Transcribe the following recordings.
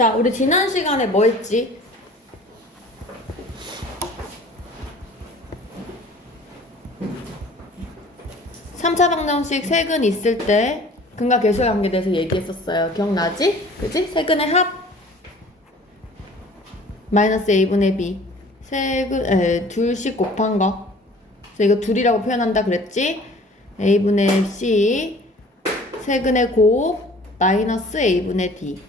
자, 우리 지난 시간에 뭐 했지? 3차 방정식 세근 있을 때 근과 계수의 관계에 대해서 얘기했었어요. 기억나지? 그치? 세근의 합 마이너스 a분의 b 둘씩 곱한 거. 그래서 이거 둘이라고 표현한다 그랬지? a분의 c 세근의 곱 마이너스 a분의 d.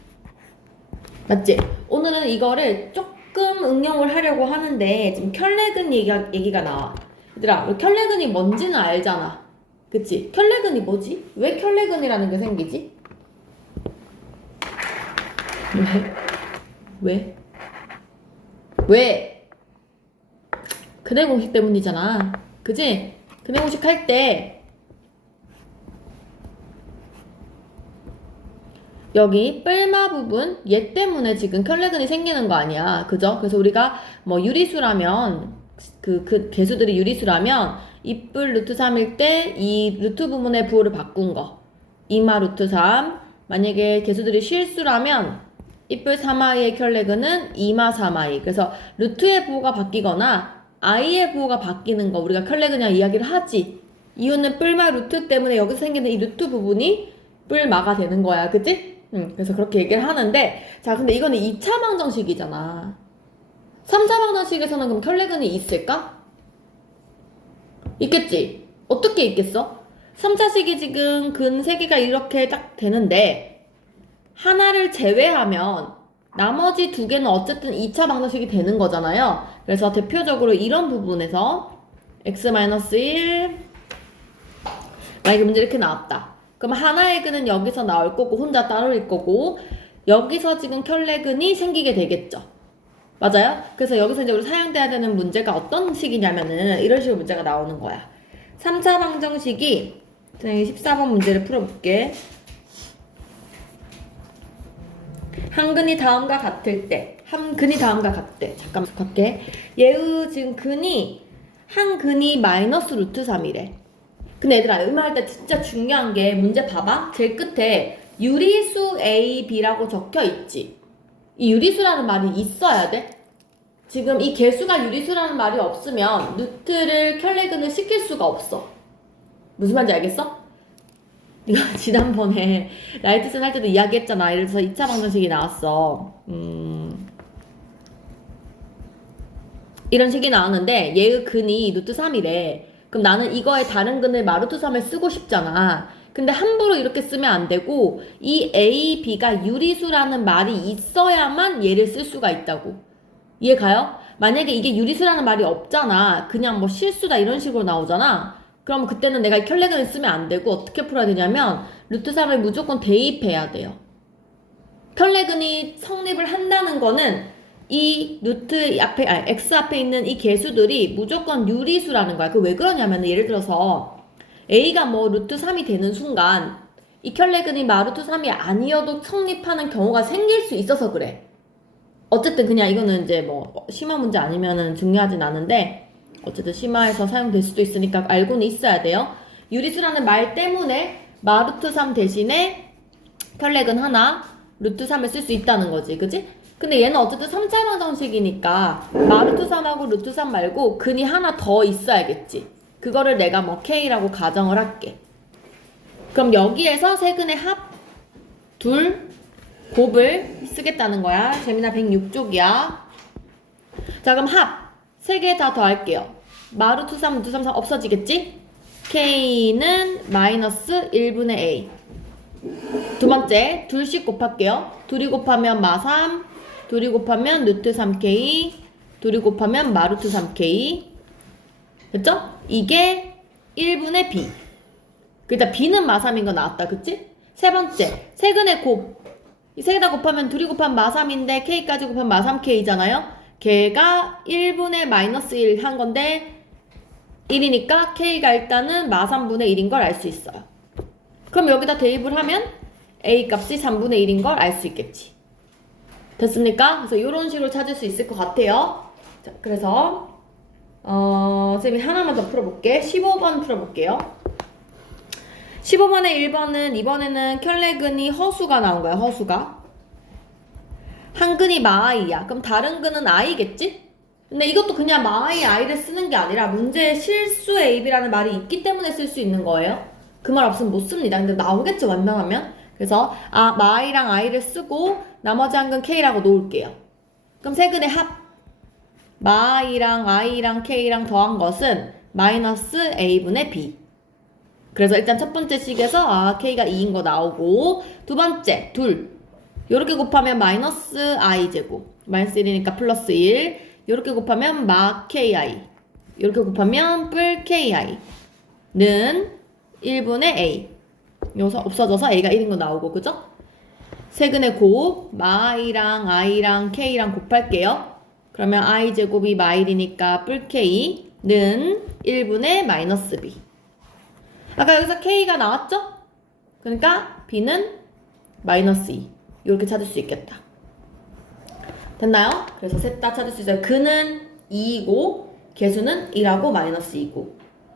맞지? 오늘은 이거를 조금 응용을 하려고 하는데 지금 켤레근 얘기가 나와. 얘들아, 우리 켤레근이 뭔지는 알잖아. 그치? 켤레근이 뭐지? 왜 켤레근이라는 게 생기지? 왜? 왜? 근해 공식 때문이잖아. 그치? 근해 공식 할 때 여기 뿔마 부분 얘 때문에 지금 켤레근이 생기는 거 아니야. 그죠? 그래서 우리가 뭐 유리수라면 그 개수들이 유리수라면 이뿔 루트 3일 때 이 루트 부분의 부호를 바꾼 거 2마 루트 3. 만약에 개수들이 실수라면 이뿔 3i의 켤레근은 2마 3i. 그래서 루트의 부호가 바뀌거나 i의 부호가 바뀌는 거 우리가 켤레근이랑 이야기를 하지. 이유는 뿔마 루트 때문에 여기서 생기는 이 루트 부분이 뿔마가 되는 거야. 그치? 그래서 그렇게 얘기를 하는데, 자, 근데 이거는 2차 방정식이잖아. 3차 방정식에서는 그럼 켤레근이 있을까? 있겠지? 어떻게 있겠어? 3차식이 지금 근 3개가 이렇게 딱 되는데, 하나를 제외하면 나머지 2개는 어쨌든 2차 방정식이 되는 거잖아요. 그래서 대표적으로 이런 부분에서 x-1 만약에 문제 이렇게 나왔다. 그럼 하나의 근은 여기서 나올 거고 혼자 따로일 거고 여기서 지금 켤레근이 생기게 되겠죠. 맞아요? 그래서 여기서 이제 우리 사용돼야 되는 문제가 어떤 식이냐면은 이런 식으로 문제가 나오는 거야. 3차 방정식이 14번 문제를 풀어볼게. 한 근이 다음과 같을 때 잠깐만 갈게. 얘의 지금 근이 한 근이 마이너스 루트 3이래. 근데 얘들아 음할 때 진짜 중요한 게 문제 봐봐. 제일 끝에 유리수 A, B라고 적혀 있지. 이 유리수라는 말이 있어야 돼. 지금 이 개수가 유리수라는 말이 없으면 루트를 켤레근을 시킬 수가 없어. 무슨 말인지 알겠어? 네가 지난번에 라이트슨 할 때도 이야기했잖아. 예를 들어서 2차 방정식이 나왔어. 이런 식이 나왔는데 얘의 근이 루트 3이래. 그럼 나는 이거에 다른 근을 마루트 3에 쓰고 싶잖아. 근데 함부로 이렇게 쓰면 안 되고 이 A, B가 유리수라는 말이 있어야만 얘를 쓸 수가 있다고. 이해 가요? 만약에 이게 유리수라는 말이 없잖아. 그냥 뭐 실수다 이런 식으로 나오잖아. 그럼 그때는 내가 이 켤레근을 쓰면 안 되고 어떻게 풀어야 되냐면 루트 3을 무조건 대입해야 돼요. 켤레근이 성립을 한다는 거는 이 루트 앞에, x 앞에 있는 이 개수들이 무조건 유리수라는 거야. 그 왜 그러냐면 예를 들어서 a가 뭐 루트 3이 되는 순간 이 켤레근이 마루트 3이 아니어도 성립하는 경우가 생길 수 있어서 그래. 어쨌든 그냥 이거는 이제 뭐 심화 문제 아니면은 중요하진 않은데 어쨌든 심화에서 사용될 수도 있으니까 알고는 있어야 돼요. 유리수라는 말 때문에 마루트 3 대신에 켤레근 하나 루트 3을 쓸 수 있다는 거지. 그치? 근데 얘는 어쨌든 3차 방정식이니까 마루트 3하고 루트 3 말고 근이 하나 더 있어야겠지. 그거를 내가 뭐 K라고 가정을 할게. 그럼 여기에서 세근의 합 둘 곱을 쓰겠다는 거야. 재민아 106쪽이야. 자 그럼 합 3개 다 더할게요. 마루트 3, 루트 3, 3 없어지겠지? K는 마이너스 1분의 A. 두 번째 둘씩 곱할게요. 둘이 곱하면 마3 둘이 곱하면 루트 3k, 둘이 곱하면 마루트 3k. 됐죠? 이게 1분의 b. 일단 b는 마3인 거 나왔다. 그치? 세 번째, 세근의 곱. 이 세 개 다 곱하면 둘이 곱하면 마3인데 k까지 곱하면 마3k잖아요? 걔가 1분의 마이너스 1 한 건데 1이니까 k가 일단은 마3분의 1인 걸 알 수 있어요. 그럼 여기다 대입을 하면 a 값이 3분의 1인 걸 알 수 있겠지. 됐습니까? 그래서 이런 식으로 찾을 수 있을 것 같아요. 자, 그래서 쌤이 하나만 더 풀어볼게. 15번 풀어볼게요. 15번에 1번은 이번에는 켤레근이 허수가 나온 거야. 허수가. 한 근이 마이야. 그럼 다른 근은 i겠지? 근데 이것도 그냥 마이 i를 쓰는 게 아니라 문제에 실수 AB라는 말이 있기 때문에 쓸 수 있는 거예요. 그 말 없으면 못 씁니다. 근데 나오겠죠, 완전하면? 그래서 마이랑 i를 쓰고 나머지 한 근 k라고 놓을게요. 그럼 세 근의 합. 마이랑 i랑 k랑 더한 것은 마이너스 a분의 b. 그래서 일단 첫 번째 식에서 k가 2인 거 나오고, 두 번째 둘 요렇게 곱하면 마이너스 i제곱, 마이너스 1이니까 플러스 1, 요렇게 곱하면 마 ki, 요렇게 곱하면 뿔 ki는 1분의 a. 여기서 없어져서 a가 1인 거 나오고, 그죠? 세근의 곱 마이랑 i랑 k랑 곱할게요. 그러면 i제곱이 마일이니까 뿔 k는 1분의 마이너스 b. 아까 여기서 k가 나왔죠? 그러니까 b는 마이너스 2. 이렇게 찾을 수 있겠다. 됐나요? 그래서 셋 다 찾을 수 있어요. 근은 2이고 개수는 1하고 마이너스 2고.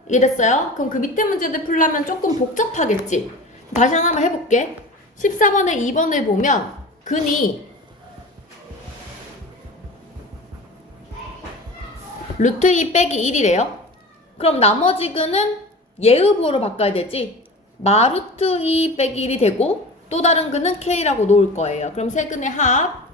이해됐어요? 그럼 그 밑에 문제들 풀려면 조금 복잡하겠지? 다시 하나만 해볼게. 14번에 2번을 보면 근이 루트 2 빼기 1이래요. 그럼 나머지 근은 예의부호로 바꿔야 되지. 마루트 2 빼기 1이 되고 또 다른 근은 k라고 놓을 거예요. 그럼 세 근의 합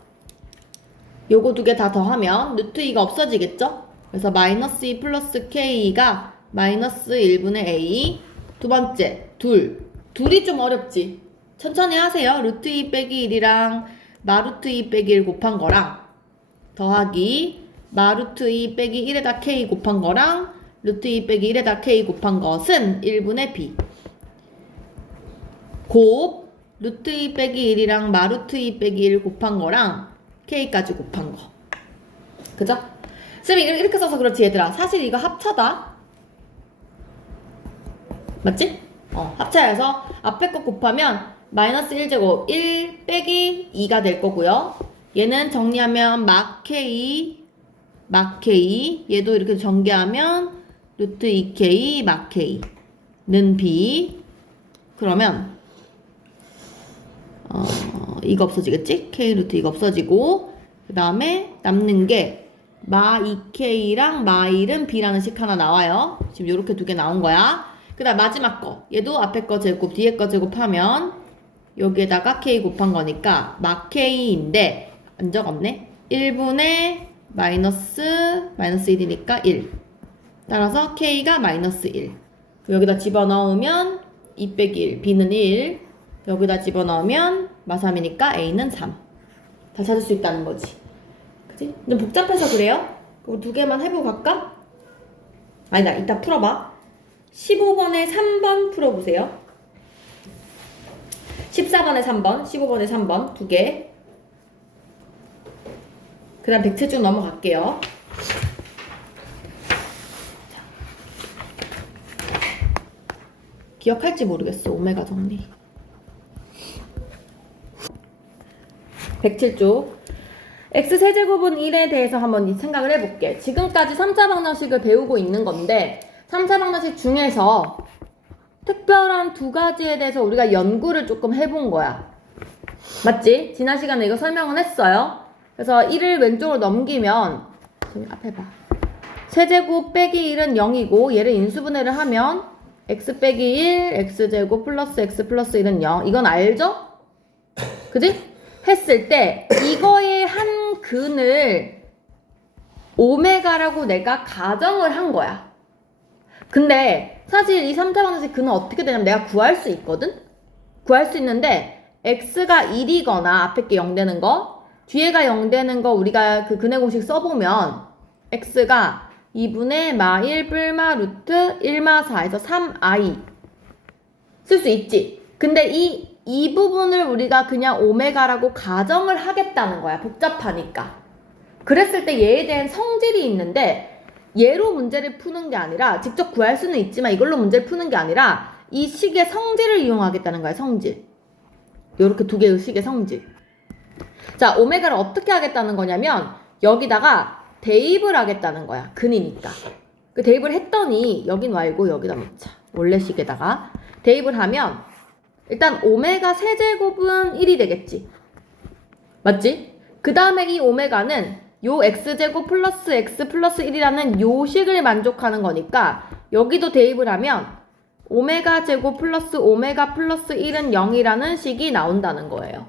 요거 두 개 다 더하면 루트 2가 없어지겠죠? 그래서 마이너스 2 플러스 k가 마이너스 1분의 a. 두 번째 둘이 좀 어렵지? 천천히 하세요. 루트 2 빼기 1이랑 마루트 2 빼기 1 곱한 거랑 더하기 마루트 2 빼기 1에다 k 곱한 거랑 루트 2 빼기 1에다 k 곱한 것은 1분의 b 곱 루트 2 빼기 1이랑 마루트 2 빼기 1 곱한 거랑 k까지 곱한 거. 그죠? 쌤이 이렇게 써서 그렇지 얘들아. 사실 이거 합차다. 맞지? 합차여서 앞에 거 곱하면 마이너스 1제곱 1 빼기 2가 될 거고요. 얘는 정리하면 막 k 얘도 이렇게 전개하면 루트 2k 막 k는 b. 그러면 이거 없어지겠지? k 루트 이거 없어지고, 그 다음에 남는 게 마 2k랑 마 1은 b라는 식 하나 나와요. 지금 요렇게 두 개 나온 거야. 그 다음 마지막 거 얘도 앞에 거 제곱 뒤에 거 제곱하면 여기에다가 k 곱한 거니까 마 k인데 안 적었네. 1분의 마이너스 1이니까 1. 따라서 k가 마이너스 1. 여기다 집어넣으면 2 빼기 1 b는 1. 여기다 집어넣으면 마3이니까 a는 3. 다 찾을 수 있다는 거지. 그치? 좀 복잡해서 그래요? 그거 두 개만 해보고 갈까? 아니다, 이따 풀어봐. 15번에 3번 풀어보세요. 14번에 3번, 15번에 3번 두 개. 그 다음 백체 쭉 넘어갈게요. 기억할지 모르겠어, 오메가 정리. 107쪽. x세제곱은 1에 대해서 한번 생각을 해볼게. 지금까지 3차 방정식을 배우고 있는 건데 3차 방정식 중에서 특별한 두 가지에 대해서 우리가 연구를 조금 해본 거야. 맞지? 지난 시간에 이거 설명은 했어요. 그래서 1을 왼쪽으로 넘기면 저기 앞에 봐. 세제곱 빼기 1은 0이고 얘를 인수분해를 하면 x 빼기 1, x제곱 플러스 x 플러스 1은 0. 이건 알죠? 그지? 했을 때 이거의 한 근을 오메가라고 내가 가정을 한 거야. 근데 사실 이 3차 방정식 근은 어떻게 되냐면 내가 구할 수 있거든? 구할 수 있는데 x가 1이거나 앞에 게 0 되는 거, 뒤에가 0 되는 거 우리가 그 근의 공식 써보면 x가 2분의 마 1 뿔마 루트 1마 4에서 3i 쓸 수 있지. 근데 이 부분을 우리가 그냥 오메가라고 가정을 하겠다는 거야. 복잡하니까. 그랬을 때 얘에 대한 성질이 있는데 얘로 문제를 푸는 게 아니라 직접 구할 수는 있지만 이걸로 문제를 푸는 게 아니라 이 식의 성질을 이용하겠다는 거야. 성질. 요렇게 두 개의 식의 성질. 자, 오메가를 어떻게 하겠다는 거냐면 여기다가 대입을 하겠다는 거야. 근이니까. 그 대입을 했더니 여긴 말고 여기다 놓자. 원래 식에다가 대입을 하면 일단 오메가 세제곱은 1이 되겠지. 맞지? 그 다음에 이 오메가는 요 x제곱 플러스 x 플러스 1이라는 요 식을 만족하는 거니까 여기도 대입을 하면 오메가 제곱 플러스 오메가 플러스 1은 0이라는 식이 나온다는 거예요.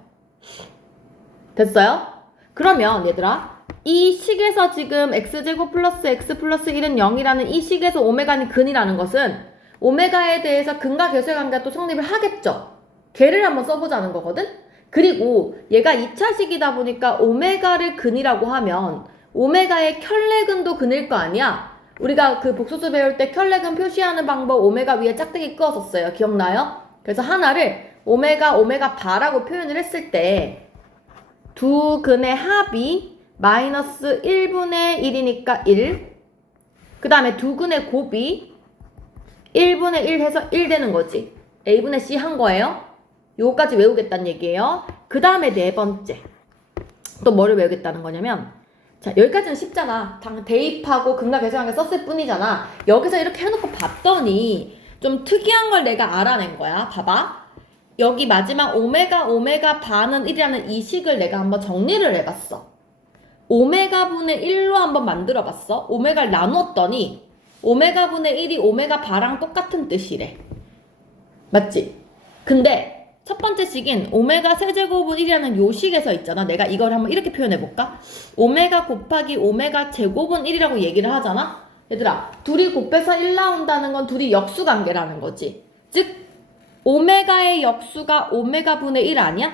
됐어요? 그러면 얘들아 이 식에서 지금 x제곱 플러스 x 플러스 1은 0이라는 이 식에서 오메가는 근이라는 것은 오메가에 대해서 근과 계수의 관계가 또 성립을 하겠죠. 걔를 한번 써보자는 거거든? 그리고 얘가 2차식이다 보니까 오메가를 근이라고 하면 오메가의 켤레근도 근일 거 아니야? 우리가 그 복소수 배울 때 켤레근 표시하는 방법 오메가 위에 짝대기 그었었어요. 기억나요? 그래서 하나를 오메가, 오메가 바라고 표현을 했을 때 두 근의 합이 마이너스 1분의 1이니까 1. 그 다음에 두 근의 곱이 1분의 1 해서 1 되는 거지. A분의 C 한 거예요. 요거까지 외우겠다는 얘기예요. 그 다음에 네 번째. 또 뭐를 외우겠다는 거냐면 자 여기까지는 쉽잖아. 대입하고 근과 계수관계 썼을 뿐이잖아. 여기서 이렇게 해놓고 봤더니 좀 특이한 걸 내가 알아낸 거야. 봐봐. 여기 마지막 오메가 오메가 반은 1이라는 이 식을 내가 한번 정리를 해봤어. 오메가 분의 1로 한번 만들어봤어. 오메가를 나눴더니 오메가 분의 1이 오메가 바랑 똑같은 뜻이래. 맞지? 근데 첫 번째 식인 오메가 세제곱은 1이라는 요 식에서 있잖아. 내가 이걸 한번 이렇게 표현해볼까? 오메가 곱하기 오메가 제곱은 1이라고 얘기를 하잖아. 얘들아 둘이 곱해서 1 나온다는 건 둘이 역수관계라는 거지. 즉 오메가의 역수가 오메가 분의 1 아니야?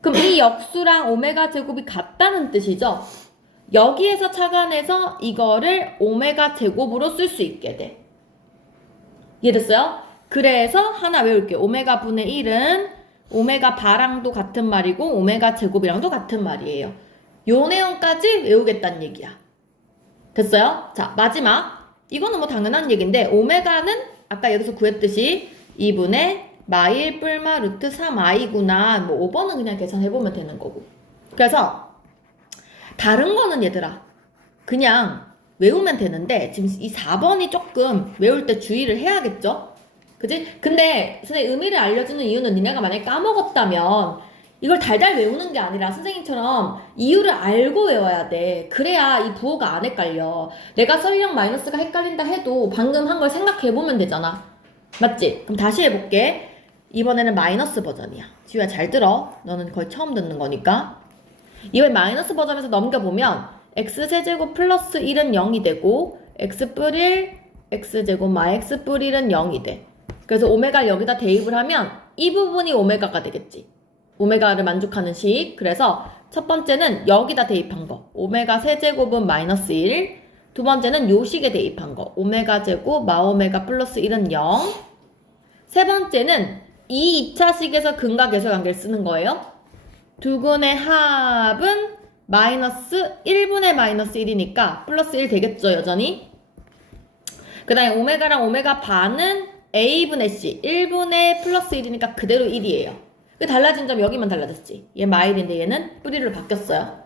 그럼 이 역수랑 오메가 제곱이 같다는 뜻이죠. 여기에서 착안해서 이거를 오메가 제곱으로 쓸 수 있게 돼. 이해됐어요? 그래서 하나 외울게요. 오메가 분의 1은 오메가 바랑도 같은 말이고 오메가 제곱이랑도 같은 말이에요. 요 내용까지 외우겠다는 얘기야. 됐어요? 자 마지막 이거는 뭐 당연한 얘기인데 오메가는 아까 여기서 구했듯이 2분의 마일 뿔마 루트 3i구나. 뭐 5번은 그냥 계산해보면 되는 거고. 그래서 다른 거는 얘들아 그냥 외우면 되는데 지금 이 4번이 조금 외울 때 주의를 해야겠죠? 그치? 근데 선생님 의미를 알려주는 이유는 니네가 만약에 까먹었다면 이걸 달달 외우는 게 아니라 선생님처럼 이유를 알고 외워야 돼. 그래야 이 부호가 안 헷갈려. 내가 설령 마이너스가 헷갈린다 해도 방금 한 걸 생각해보면 되잖아. 맞지? 그럼 다시 해볼게. 이번에는 마이너스 버전이야. 지우야 잘 들어. 너는 거의 처음 듣는 거니까. 이번에 마이너스 버전에서 넘겨보면 x세제곱 플러스 1은 0이 되고 x 뿔 1, x제곱 마x 뿔 1은 0이 돼. 그래서 오메가를 여기다 대입을 하면 이 부분이 오메가가 되겠지. 오메가를 만족하는 식. 그래서 첫 번째는 여기다 대입한 거. 오메가 세제곱은 마이너스 1. 두 번째는 요 식에 대입한 거. 오메가 제곱 마오메가 플러스 1은 0. 세 번째는 이 2차식에서 근과 계수 관계를 쓰는 거예요. 두 근의 합은 마이너스 1분의 마이너스 1이니까 플러스 1 되겠죠, 여전히. 그 다음에 오메가랑 오메가 반은 a분의 c 1분의 플러스 1이니까 그대로 1이에요. 그 달라진 점 여기만 달라졌지. 얘 마일인데 얘는 뿌리로 바뀌었어요.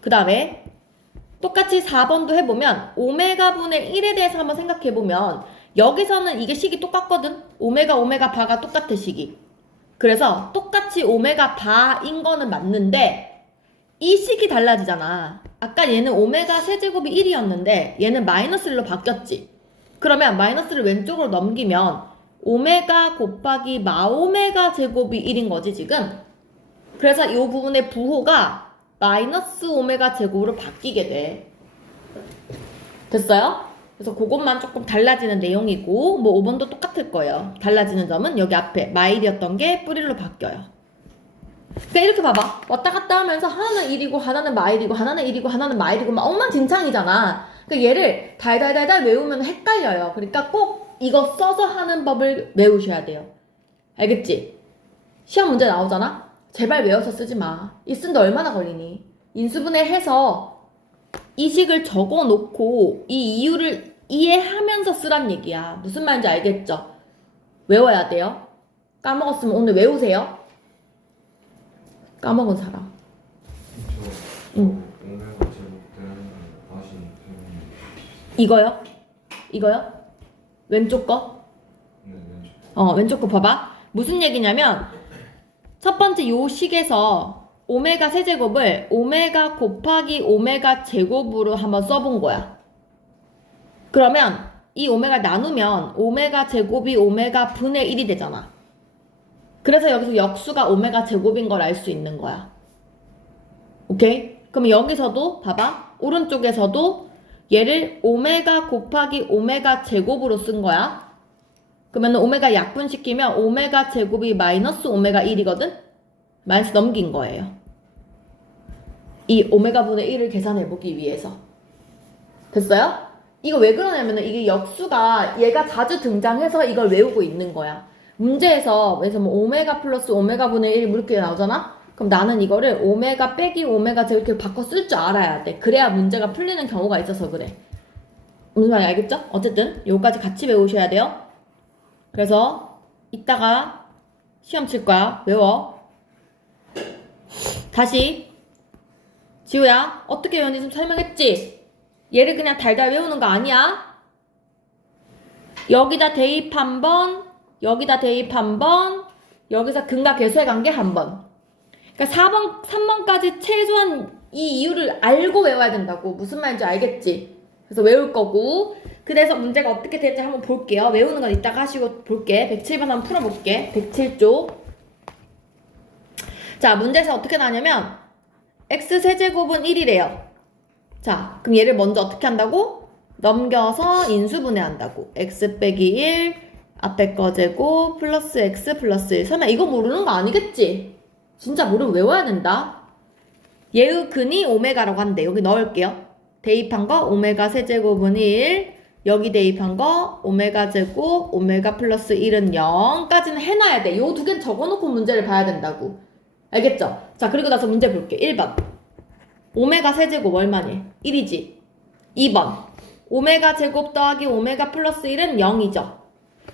그 다음에 똑같이 4번도 해보면 오메가 분의 1에 대해서 한번 생각해보면 여기서는 이게 식이 똑같거든. 오메가 오메가 바가 똑같아 식이. 그래서 똑같이 오메가 바인 거는 맞는데 이 식이 달라지잖아. 아까 얘는 오메가 세제곱이 1이었는데 얘는 마이너스 1로 바뀌었지. 그러면 마이너스를 왼쪽으로 넘기면 오메가 곱하기 마오메가 제곱이 1인 거지 지금. 그래서 이 부분의 부호가 마이너스 오메가 제곱으로 바뀌게 돼. 됐어요? 그래서 그것만 조금 달라지는 내용이고 뭐 5번도 똑같을 거예요. 달라지는 점은 여기 앞에 마일이었던 게 뿌리로 바뀌어요. 그러니까 이렇게 봐봐. 왔다 갔다 하면서 하나는 1이고 하나는 마일이고 하나는 1이고 하나는 마일이고 막 엉망진창이잖아. 그러니까 얘를 달달달달 외우면 헷갈려요. 그러니까 꼭 이거 써서 하는 법을 외우셔야 돼요. 알겠지? 시험 문제 나오잖아? 제발 외워서 쓰지 마. 이 쓰는데 얼마나 걸리니? 인수분해 해서 이 식을 적어 놓고 이 이유를 이해하면서 쓰란 얘기야. 무슨 말인지 알겠죠? 외워야 돼요. 까먹었으면 오늘 외우세요. 까먹은 사람. 응. 이거요? 이거요? 왼쪽 거? 네, 왼쪽. 왼쪽 거 봐봐. 무슨 얘기냐면 첫 번째 요 식에서 오메가 세제곱을 오메가 곱하기 오메가 제곱으로 한번 써본 거야. 그러면 이 오메가 나누면 오메가 제곱이 오메가 분의 1이 되잖아. 그래서 여기서 역수가 오메가 제곱인 걸 알 수 있는 거야. 오케이? 그럼 여기서도 봐봐. 오른쪽에서도 얘를 오메가 곱하기 오메가 제곱으로 쓴 거야. 그러면 오메가 약분시키면 오메가 제곱이 마이너스 오메가 1이거든? 마이너스 넘긴 거예요. 이 오메가 분의 1을 계산해보기 위해서. 됐어요? 이거 왜 그러냐면은 이게 역수가 얘가 자주 등장해서 이걸 외우고 있는 거야. 문제에서 그래서 뭐 오메가 플러스 오메가 분의 1 이렇게 나오잖아? 그럼 나는 이거를 오메가 빼기 오메가 제곱 이렇게 바꿔 쓸 줄 알아야 돼. 그래야 문제가 풀리는 경우가 있어서 그래. 무슨 말인지 알겠죠? 어쨌든 요거까지 같이 외우셔야 돼요. 그래서 이따가 시험 칠 거야. 외워. 다시 지우야 어떻게 외우는지 좀 설명했지? 얘를 그냥 달달 외우는 거 아니야. 여기다 대입 한 번, 여기다 대입 한 번, 여기서 근과 계수의 관계 한 번. 그러니까 3번까지 최소한 이 이유를 알고 외워야 된다고. 무슨 말인지 알겠지? 그래서 외울 거고. 그래서 문제가 어떻게 되는지 한번 볼게요. 외우는 건 이따가 하시고 볼게. 107번 한번 풀어볼게. 107조. 자, 문제에서 어떻게 나냐면 x세제곱은 1이래요. 자, 그럼 얘를 먼저 어떻게 한다고? 넘겨서 인수분해한다고. x 빼기 1, 앞에 거 제곱, 플러스 x 플러스 1. 설마 이거 모르는 거 아니겠지? 진짜 모르면 외워야 된다. 얘의 근이 오메가라고 한대. 여기 넣을게요. 대입한 거 오메가 세제곱은 1, 여기 대입한 거 오메가 제곱, 오메가 플러스 1은 0까지는 해놔야 돼. 요 두 개는 적어놓고 문제를 봐야 된다고. 알겠죠? 자, 그리고 나서 문제 볼게. 1번. 오메가 세제곱 얼마니? 1이지. 2번. 오메가 제곱 더하기 오메가 플러스 1은 0이죠.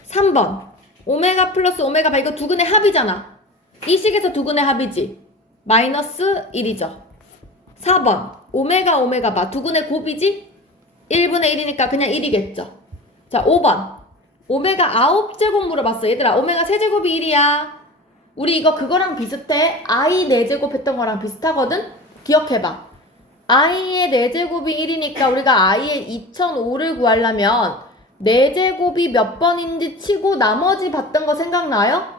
3번. 오메가 플러스 오메가 바 이거 두근의 합이잖아. 이 식에서 두근의 합이지. 마이너스 1이죠. 4번. 오메가 오메가 바 두근의 곱이지? 1분의 1이니까 그냥 1이겠죠. 자, 5번. 오메가 9제곱 물어봤어. 얘들아, 오메가 세제곱이 1이야. 우리 이거 그거랑 비슷해. i 4제곱 했던 거랑 비슷하거든? 기억해봐. i의 4제곱이 1이니까 우리가 i의 2005를 구하려면 4제곱이 몇 번인지 치고 나머지 봤던 거 생각나요?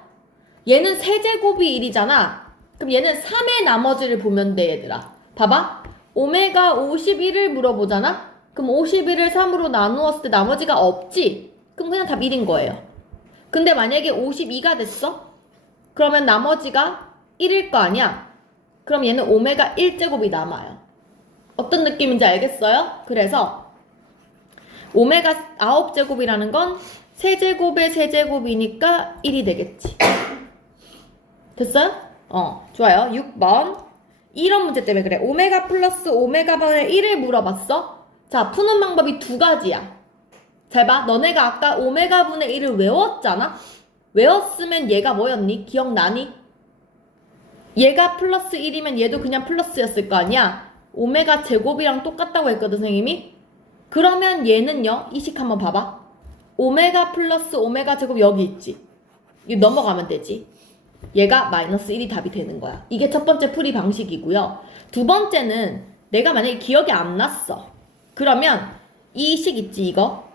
얘는 세제곱이 1이잖아. 그럼 얘는 3의 나머지를 보면 돼, 얘들아. 봐봐. 오메가 51을 물어보잖아? 그럼 51을 3으로 나누었을 때 나머지가 없지? 그럼 그냥 답 1인 거예요. 근데 만약에 52가 됐어? 그러면 나머지가 1일 거 아니야? 그럼 얘는 오메가 1제곱이 남아요. 어떤 느낌인지 알겠어요? 그래서 오메가 9제곱이라는 건 세제곱의 세제곱이니까 1이 되겠지. 됐어요? 좋아요. 6번. 이런 문제 때문에 그래. 오메가 플러스 오메가 분의 1을 물어봤어? 자, 푸는 방법이 두 가지야. 잘 봐. 너네가 아까 오메가 분의 1을 외웠잖아? 외웠으면 얘가 뭐였니? 기억나니? 얘가 플러스 1이면 얘도 그냥 플러스였을 거 아니야? 오메가 제곱이랑 똑같다고 했거든, 선생님이? 그러면 얘는요, 이 식 한번 봐봐. 오메가 플러스 오메가 제곱 여기 있지? 이거 넘어가면 되지. 얘가 마이너스 1이 답이 되는 거야. 이게 첫 번째 풀이 방식이고요. 두 번째는 내가 만약에 기억이 안 났어. 그러면 이 식 있지, 이거?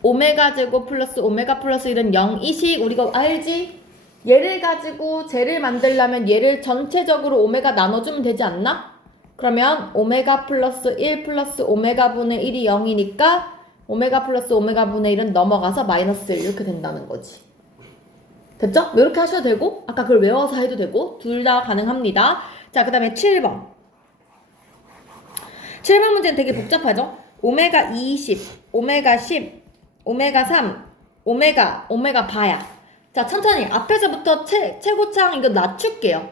오메가 제곱 플러스 오메가 플러스 1은 0. 이 식 우리 이거 알지? 얘를 가지고 쟤를 만들려면 얘를 전체적으로 오메가 나눠주면 되지 않나? 그러면 오메가 플러스 1 플러스 오메가 분의 1이 0이니까 오메가 플러스 오메가 분의 1은 넘어가서 마이너스 1 이렇게 된다는 거지. 됐죠? 이렇게 하셔도 되고 아까 그걸 외워서 해도 되고 둘 다 가능합니다. 자, 그 다음에 7번. 7번 문제는 되게 복잡하죠? 오메가 20, 오메가 10, 오메가 3, 오메가 바야. 자, 천천히 앞에서부터 최고창 이거 낮출게요.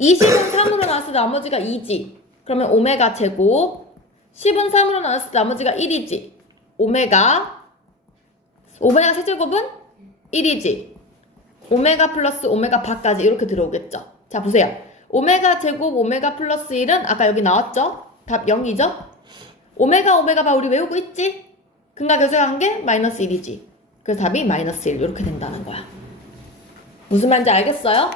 20은 3으로 나왔을 때 나머지가 2지. 그러면 오메가 제곱. 10은 3으로 나왔을 때 나머지가 1이지. 오메가 세제곱은 1이지. 오메가 플러스 오메가 바까지 이렇게 들어오겠죠. 자, 보세요. 오메가 제곱 오메가 플러스 1은 아까 여기 나왔죠? 답 0이죠? 오메가 바 우리 외우고 있지? 근과 계수의 관계 마이너스 1이지. 그래서 답이 마이너스 1 이렇게 된다는 거야. 무슨 말인지 알겠어요?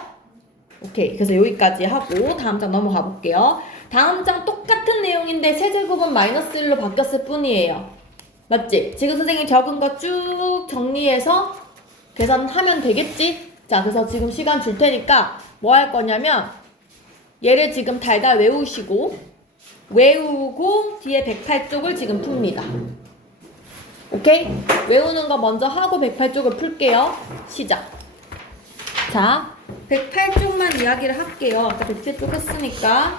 오케이. 그래서 여기까지 하고 다음 장 넘어가 볼게요. 다음 장 똑같은 내용인데 세제곱은 마이너스 1로 바뀌었을 뿐이에요. 맞지? 지금 선생님이 적은 거 쭉 정리해서 계산하면 되겠지? 자, 그래서 지금 시간 줄 테니까 뭐 할 거냐면 얘를 지금 달달 외우고 뒤에 108쪽을 지금 풉니다. 오케이? 외우는 거 먼저 하고 108쪽을 풀게요. 시작. 자, 108쪽만 이야기를 할게요. 아까 107쪽 했으니까.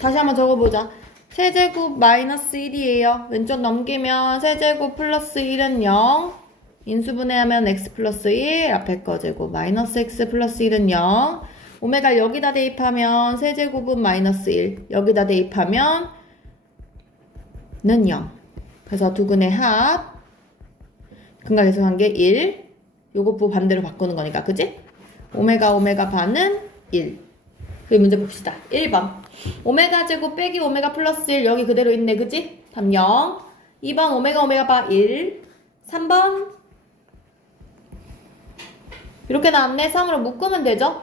다시 한번 적어보자. 세제곱 마이너스 1이에요. 왼쪽 넘기면 세제곱 플러스 1은 0. 인수분해하면 x 플러스 1. 앞에 거 제곱 마이너스 x 플러스 1은 0. 오메가 여기다 대입하면 세제곱은 마이너스 1. 여기다 대입하면 는 0. 그래서 두근의 합. 근각계수관계 1. 요거 부호 반대로 바꾸는 거니까, 그지? 오메가 반은 1. 그 문제 봅시다. 1번. 오메가 제곱 빼기 오메가 플러스 1 여기 그대로 있네, 그지? 답 0. 2번 오메가 바 1. 3번. 이렇게 나왔네. 3으로 묶으면 되죠?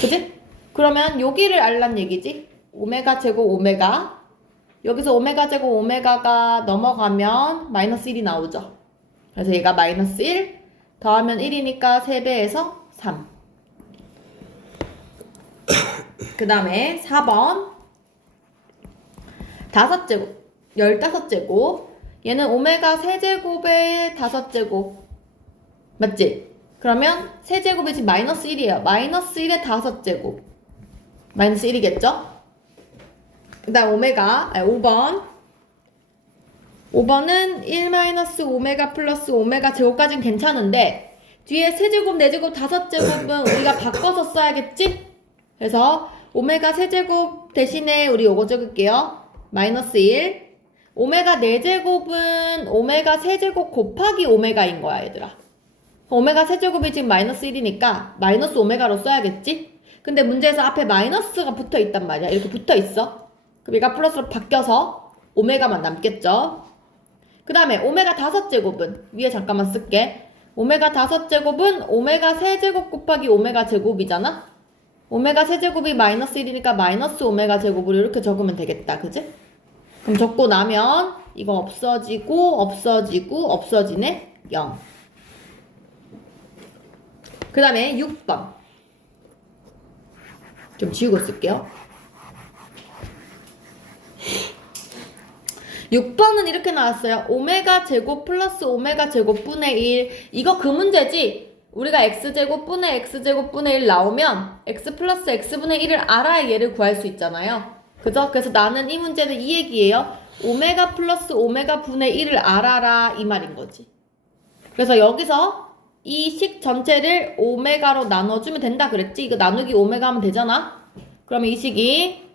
그지? 그러면 여기를 알란 얘기지? 오메가 제곱 오메가. 여기서 오메가 제곱 오메가가 넘어가면 마이너스 1이 나오죠. 그래서 얘가 마이너스 1 더하면 1이니까 3배에서 3. 그 다음에 4번 5제곱 15제곱 얘는 오메가 세제곱의 5제곱 맞지? 그러면 세제곱이 지금 마이너스 1이에요. 마이너스 1의 5제곱 마이너스 1이겠죠? 그 다음 오메가 5번은 1 마이너스 오메가 플러스 오메가 제곱까지는 괜찮은데 뒤에 세제곱, 네제곱, 5제곱은 우리가 바꿔서 써야겠지? 그래서 오메가 세제곱 대신에 우리 요거 적을게요. 마이너스 1. 오메가 4제곱은 오메가 세제곱 곱하기 오메가인 거야, 얘들아. 오메가 세제곱이 지금 마이너스 1이니까 마이너스 오메가로 써야겠지? 근데 문제에서 앞에 마이너스가 붙어 있단 말이야. 이렇게 붙어 있어. 그럼 얘가 플러스로 바뀌어서 오메가만 남겠죠? 그 다음에 오메가 5제곱은 위에 잠깐만 쓸게. 오메가 5제곱은 오메가 세제곱 곱하기 오메가 제곱이잖아? 오메가 세제곱이 마이너스 1이니까 마이너스 오메가 제곱으로 이렇게 적으면 되겠다. 그지? 그럼 적고 나면 이거 없어지네. 0. 그 다음에 6번. 좀 지우고 쓸게요. 6번은 이렇게 나왔어요. 오메가 제곱 플러스 오메가 제곱 분의 1. 이거 그 문제지? 우리가 x제곱 분의 x제곱 분의 1 나오면 x 플러스 x분의 1을 알아야 얘를 구할 수 있잖아요. 그죠? 그래서 나는 이 문제는 이 얘기예요. 오메가 플러스 오메가 분의 1을 알아라 이 말인 거지. 그래서 여기서 이 식 전체를 오메가로 나눠주면 된다 그랬지? 이거 나누기 오메가 하면 되잖아? 그러면 이 식이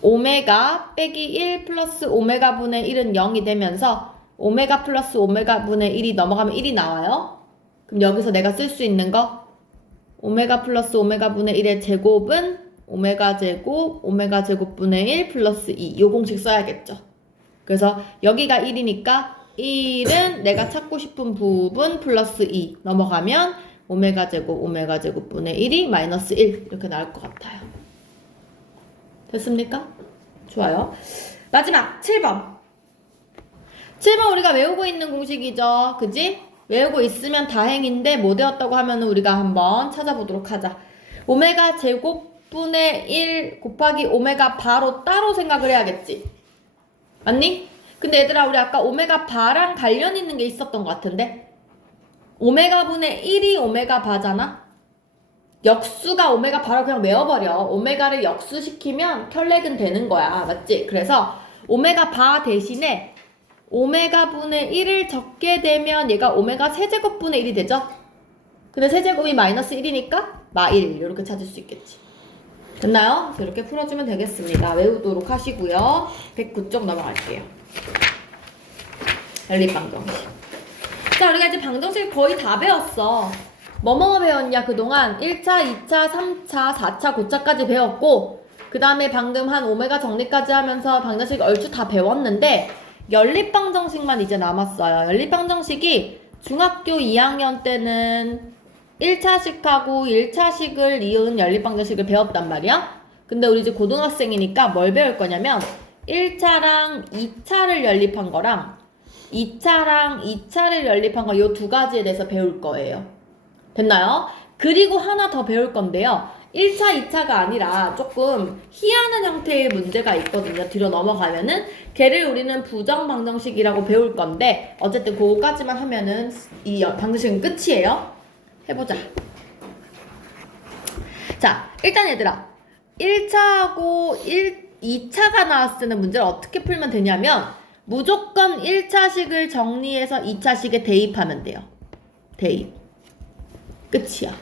오메가 빼기 1 플러스 오메가 분의 1은 0이 되면서 오메가 플러스 오메가 분의 1이 넘어가면 1이 나와요. 그럼 여기서 내가 쓸 수 있는 거 오메가 플러스 오메가 분의 1의 제곱은 오메가 제곱 분의 1 플러스 2. 요 공식 써야겠죠. 그래서 여기가 1이니까 1은 내가 찾고 싶은 부분 플러스 2 넘어가면 오메가 제곱 분의 1이 마이너스 1 이렇게 나올 것 같아요. 됐습니까? 좋아요. 마지막 7번. 7번 우리가 외우고 있는 공식이죠. 그지? 외우고 있으면 다행인데 못 외웠다고 하면 우리가 한번 찾아보도록 하자. 오메가 제곱분의 1 곱하기 오메가 바로 따로 생각을 해야겠지. 맞니? 근데 얘들아 우리 아까 오메가 바랑 관련 있는 게 있었던 것 같은데 오메가 분의 1이 오메가 바잖아? 역수가 오메가 바로 그냥 외워버려. 오메가를 역수시키면 혈렉은 되는 거야. 맞지? 그래서 오메가 바 대신에 오메가 분의 1을 적게 되면 얘가 오메가 세제곱 분의 1이 되죠? 근데 세제곱이 마이너스 1이니까 마1 이렇게 찾을 수 있겠지. 됐나요? 그래서 이렇게 풀어주면 되겠습니다. 외우도록 하시고요. 109쪽 넘어갈게요. 연립방정식. 자, 우리가 이제 방정식 거의 다 배웠어. 뭐뭐 배웠냐 그동안 1차, 2차, 3차, 4차, 9차까지 배웠고 그 다음에 방금 한 오메가 정리까지 하면서 방정식 얼추 다 배웠는데 연립방정식만 이제 남았어요. 연립방정식이 중학교 2학년 때는 1차식하고 1차식을 이은 연립방정식을 배웠단 말이야. 근데 우리 이제 고등학생이니까 뭘 배울 거냐면 1차랑 2차를 연립한 거랑 2차랑 2차를 연립한 거 요 두 가지에 대해서 배울 거예요. 됐나요? 그리고 하나 더 배울 건데요. 1차, 2차가 아니라 조금 희한한 형태의 문제가 있거든요. 뒤로 넘어가면은 걔를 우리는 부정방정식이라고 배울 건데 어쨌든 그거까지만 하면은 이 방정식은 끝이에요. 해보자. 자, 일단 얘들아 1차하고 2차가 나왔을 때는 문제를 어떻게 풀면 되냐면 무조건 1차식을 정리해서 2차식에 대입하면 돼요. 대입. 끝이야.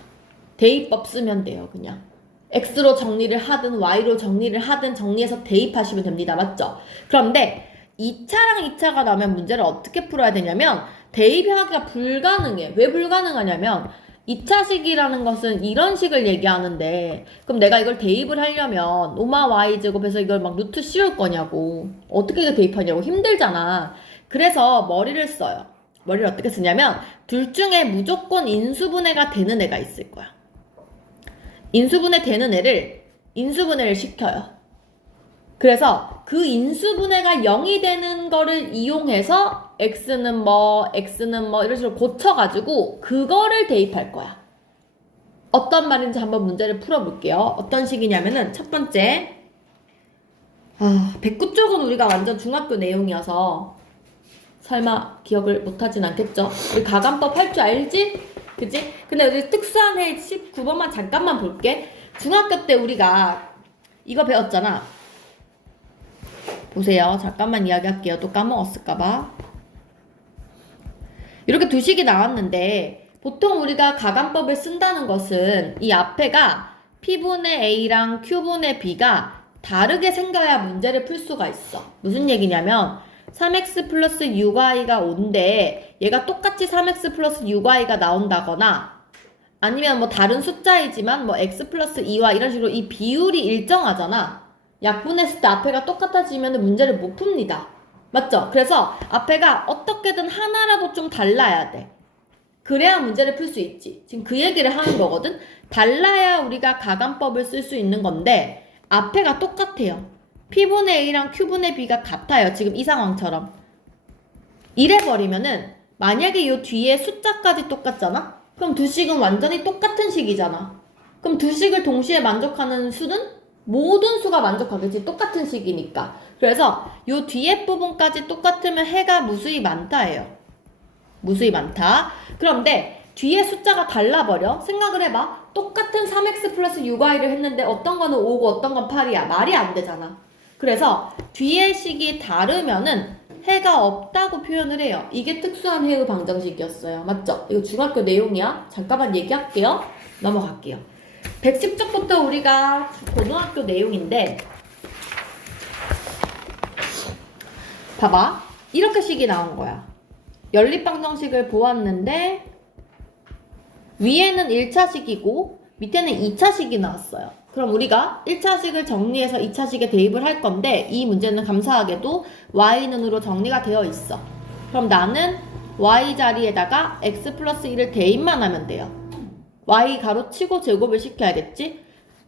대입법 쓰면 돼요. 그냥 x로 정리를 하든 y로 정리를 하든 정리해서 대입하시면 됩니다. 맞죠? 그런데 2차랑 2차가 나오면 문제를 어떻게 풀어야 되냐면 대입하기가 불가능해. 왜 불가능하냐면 2차식이라는 것은 이런 식을 얘기하는데 그럼 내가 이걸 대입을 하려면 오마 y제곱해서 이걸 막 루트 씌울 거냐고. 어떻게 이거 대입하냐고. 힘들잖아. 그래서 머리를 써요. 머리를 어떻게 쓰냐면 둘 중에 무조건 인수분해가 되는 애가 있을 거야. 인수분해 되는 애를 인수분해를 시켜요. 그래서 그 인수분해가 0이 되는 거를 이용해서 x는 뭐 이런 식으로 고쳐가지고 그거를 대입할 거야. 어떤 말인지 한번 문제를 풀어볼게요. 어떤 식이냐면은 첫 번째 109쪽은 우리가 완전 중학교 내용이어서 설마 기억을 못하진 않겠죠? 우리 가감법 할 줄 알지? 그치? 근데 우리 특수한 해 19번만 잠깐만 볼게. 중학교 때 우리가 이거 배웠잖아. 보세요. 잠깐만 이야기할게요. 또 까먹었을까봐. 이렇게 두 식이 나왔는데 보통 우리가 가감법을 쓴다는 것은 이 앞에가 P분의 A랑 Q분의 B가 다르게 생겨야 문제를 풀 수가 있어. 무슨 얘기냐면 3x 플러스 6y가 5인데 얘가 똑같이 3x 플러스 6y가 나온다거나 아니면 뭐 다른 숫자이지만 뭐 x 플러스 2y 이런 식으로 이 비율이 일정하잖아. 약분했을 때 앞에가 똑같아지면 문제를 못 풉니다. 맞죠? 그래서 앞에가 어떻게든 하나라도 좀 달라야 돼. 그래야 문제를 풀 수 있지. 지금 그 얘기를 하는 거거든. 달라야 우리가 가감법을 쓸 수 있는 건데 앞에가 똑같아요. P분의 A랑 Q분의 B가 같아요. 지금 이 상황처럼. 이래버리면은 만약에 이 뒤에 숫자까지 똑같잖아? 그럼 두 식은 완전히 똑같은 식이잖아. 그럼 두 식을 동시에 만족하는 수는 모든 수가 만족하겠지. 똑같은 식이니까. 그래서 요 뒤에 부분까지 똑같으면 해가 무수히 많다예요. 무수히 많다. 그런데 뒤에 숫자가 달라버려. 생각을 해봐. 똑같은 3x 플러스 6y를 했는데 어떤 거는 5고 어떤 건 8이야. 말이 안 되잖아. 그래서 뒤에 식이 다르면은 해가 없다고 표현을 해요. 이게 특수한 해의 방정식이었어요. 맞죠? 이거 중학교 내용이야. 잠깐만 얘기할게요. 넘어갈게요. 110쪽부터 우리가 고등학교 내용인데 봐봐. 이렇게 식이 나온 거야. 연립방정식을 보았는데 위에는 1차식이고 밑에는 2차식이 나왔어요. 그럼 우리가 1차식을 정리해서 2차식에 대입을 할 건데 이 문제는 감사하게도 y는으로 정리가 되어 있어. 그럼 나는 y 자리에다가 x 플러스 1을 대입만 하면 돼요. y 가로치고 제곱을 시켜야겠지?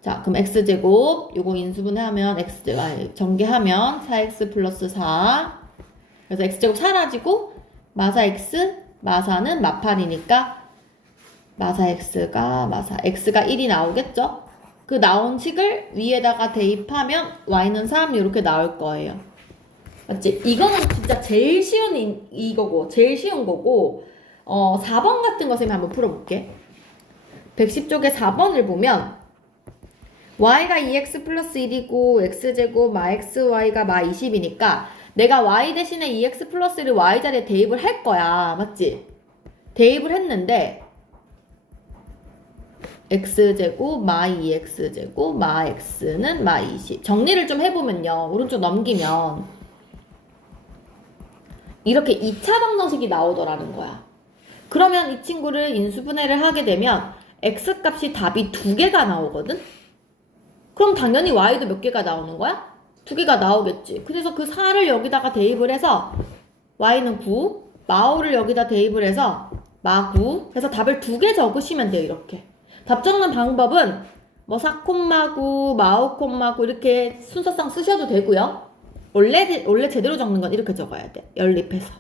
자, 그럼 x제곱 요거 인수분해하면 x제곱 전개하면 4x 플러스 4 그래서 x제곱 사라지고 마사 x 마사는 마팔이니까 마사 x가 1이 나오겠죠? 그 나온 식을 위에다가 대입하면 y는 3 이렇게 나올 거예요. 맞지? 이거는 진짜 제일 쉬운 이거고 제일 쉬운 거고 4번 같은 거 쌤이 한번 풀어볼게. 110쪽에 4번을 보면 y가 2x 플러스 1이고 x제곱 마 xy가 마 20이니까 내가 y 대신에 2x 플러스 1을 y 자리에 대입을 할 거야. 맞지? 대입을 했는데 x제곱 마 2x제곱 마 x는 마 20. 정리를 좀 해보면요. 오른쪽 넘기면 이렇게 2차 방정식이 나오더라는 거야. 그러면 이 친구를 인수분해를 하게 되면 x값이 답이 2개가 나오거든? 그럼 당연히 y도 몇 개가 나오는 거야? 2개가 나오겠지. 그래서 그 4를 여기다가 대입을 해서 y는 9, 마 5를 여기다 대입을 해서 마구 해서 답을 2개 적으시면 돼요. 이렇게 답 적는 방법은 뭐 4콤마구, 마오콤마구 이렇게 순서상 쓰셔도 되고요. 원래 제대로 적는 건 이렇게 적어야 돼. 연립해서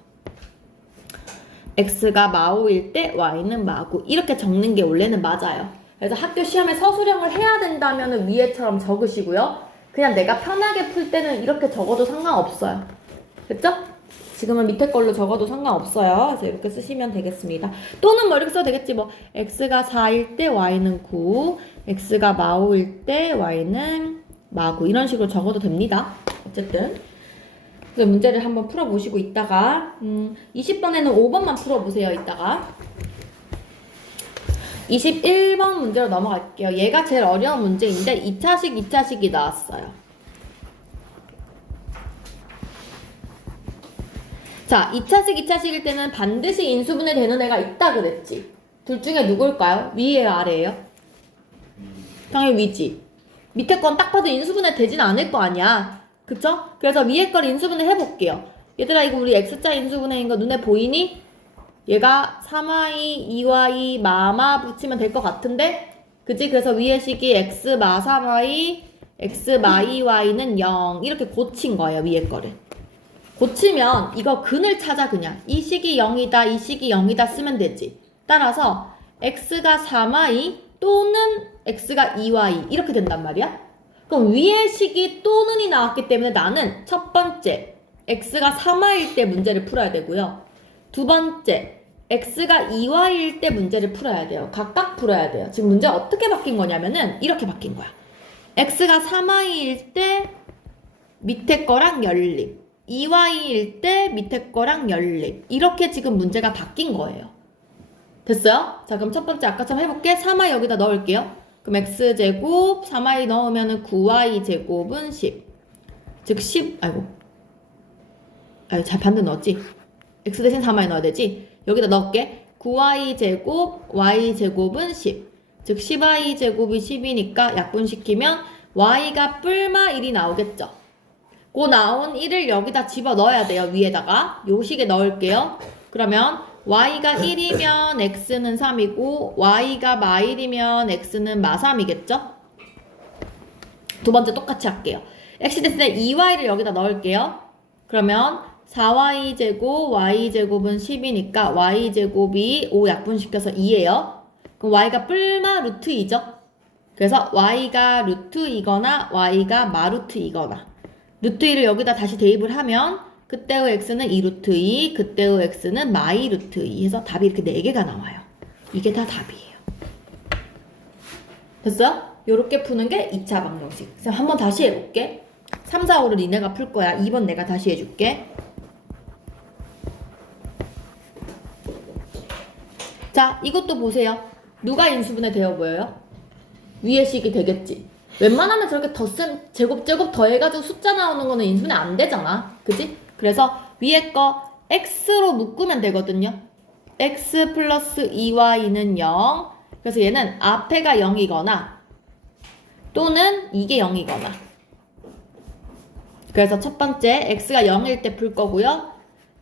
x가 마오일 때 y는 마구 이렇게 적는 게 원래는 맞아요. 그래서 학교 시험에 서술형을 해야 된다면 위에처럼 적으시고요. 그냥 내가 편하게 풀 때는 이렇게 적어도 상관없어요. 됐죠? 지금은 밑에 걸로 적어도 상관없어요. 그래서 이렇게 쓰시면 되겠습니다. 또는 뭐 이렇게 써도 되겠지. 뭐 x가 4일 때 y는 9, x가 마오일 때 y는 마구 이런 식으로 적어도 됩니다. 어쨌든 그래서 문제를 한번 풀어보시고 있다가 20번에는 5번만 풀어보세요. 이따가 21번 문제로 넘어갈게요. 얘가 제일 어려운 문제인데 2차식이 나왔어요. 자, 2차식일 때는 반드시 인수분해 되는 애가 있다 그랬지. 둘 중에 누굴까요? 위에요, 아래에요? 당연히 위지. 밑에 건 딱 봐도 인수분해 되진 않을 거 아니야. 그쵸? 그래서 위에 걸 인수분해 해볼게요. 얘들아, 이거 우리 X자 인수분해인 거 눈에 보이니? 얘가 3y, 2y, 마마 붙이면 될 것 같은데? 그치? 그래서 위에 식이 x 마 3y, x 마 2y는 0 이렇게 고친 거예요. 위에 거를. 고치면 이거 근을 찾아 그냥. 이 식이 0이다, 이 식이 0이다 쓰면 되지. 따라서 x가 3y 또는 x가 2y 이렇게 된단 말이야. 그럼 위에 식이 또는이 나왔기 때문에 나는 첫 번째 x가 3y일 때 문제를 풀어야 되고요. 두 번째 x가 2y일 때 문제를 풀어야 돼요. 각각 풀어야 돼요. 지금 문제가 어떻게 바뀐 거냐면은 이렇게 바뀐 거야. x가 3y일 때 밑에 거랑 연립, 2y일 때 밑에 거랑 연립 이렇게 지금 문제가 바뀐 거예요. 됐어요? 자, 그럼 첫 번째 아까처럼 해볼게. 3y 여기다 넣을게요. 그럼 x제곱 3y 넣으면은 9y제곱은 10. 즉 10, 잘 반대 넣었지? x 대신 3y 넣어야 되지? 여기다 넣을게. 9y제곱 y제곱은 10. 즉 10y제곱이 10이니까 약분시키면 y가 뿔마 1이 나오겠죠? 그 나온 1을 여기다 집어넣어야 돼요. 위에다가 요 식에 넣을게요. 그러면 y가 1이면 x는 3이고 y가 마 1이면 x는 마 3이겠죠? 두 번째 똑같이 할게요. x 됐을 때 2y를 여기다 넣을게요. 그러면 4y제곱 y제곱은 10이니까 y제곱이 5 약분시켜서 2예요. 그럼 y가 뿔마 루트 2죠? 그래서 y가 루트 2거나 y가 마 루트 2거나 루트 2를 여기다 다시 대입을 하면 그때의 x는 2루트 2, 그때의 x는 마이 루트 2 해서 답이 이렇게 4개가 나와요. 이게 다 답이에요. 됐어요? 요렇게 푸는 게 2차 방정식. 그럼 한번 다시 해볼게. 3, 4, 5를 니네가 풀 거야. 2번 내가 다시 해줄게. 자, 이것도 보세요. 누가 인수분해 되어 보여요? 위의 식이 되겠지. 웬만하면 저렇게 덧셈, 제곱 더해가지고 숫자 나오는 거는 인수분해 안 되잖아. 그지? 그래서 위에 거 x로 묶으면 되거든요. x 플러스 2y는 0. 그래서 얘는 앞에가 0이거나 또는 이게 0이거나. 그래서 첫 번째 x가 0일 때 풀 거고요.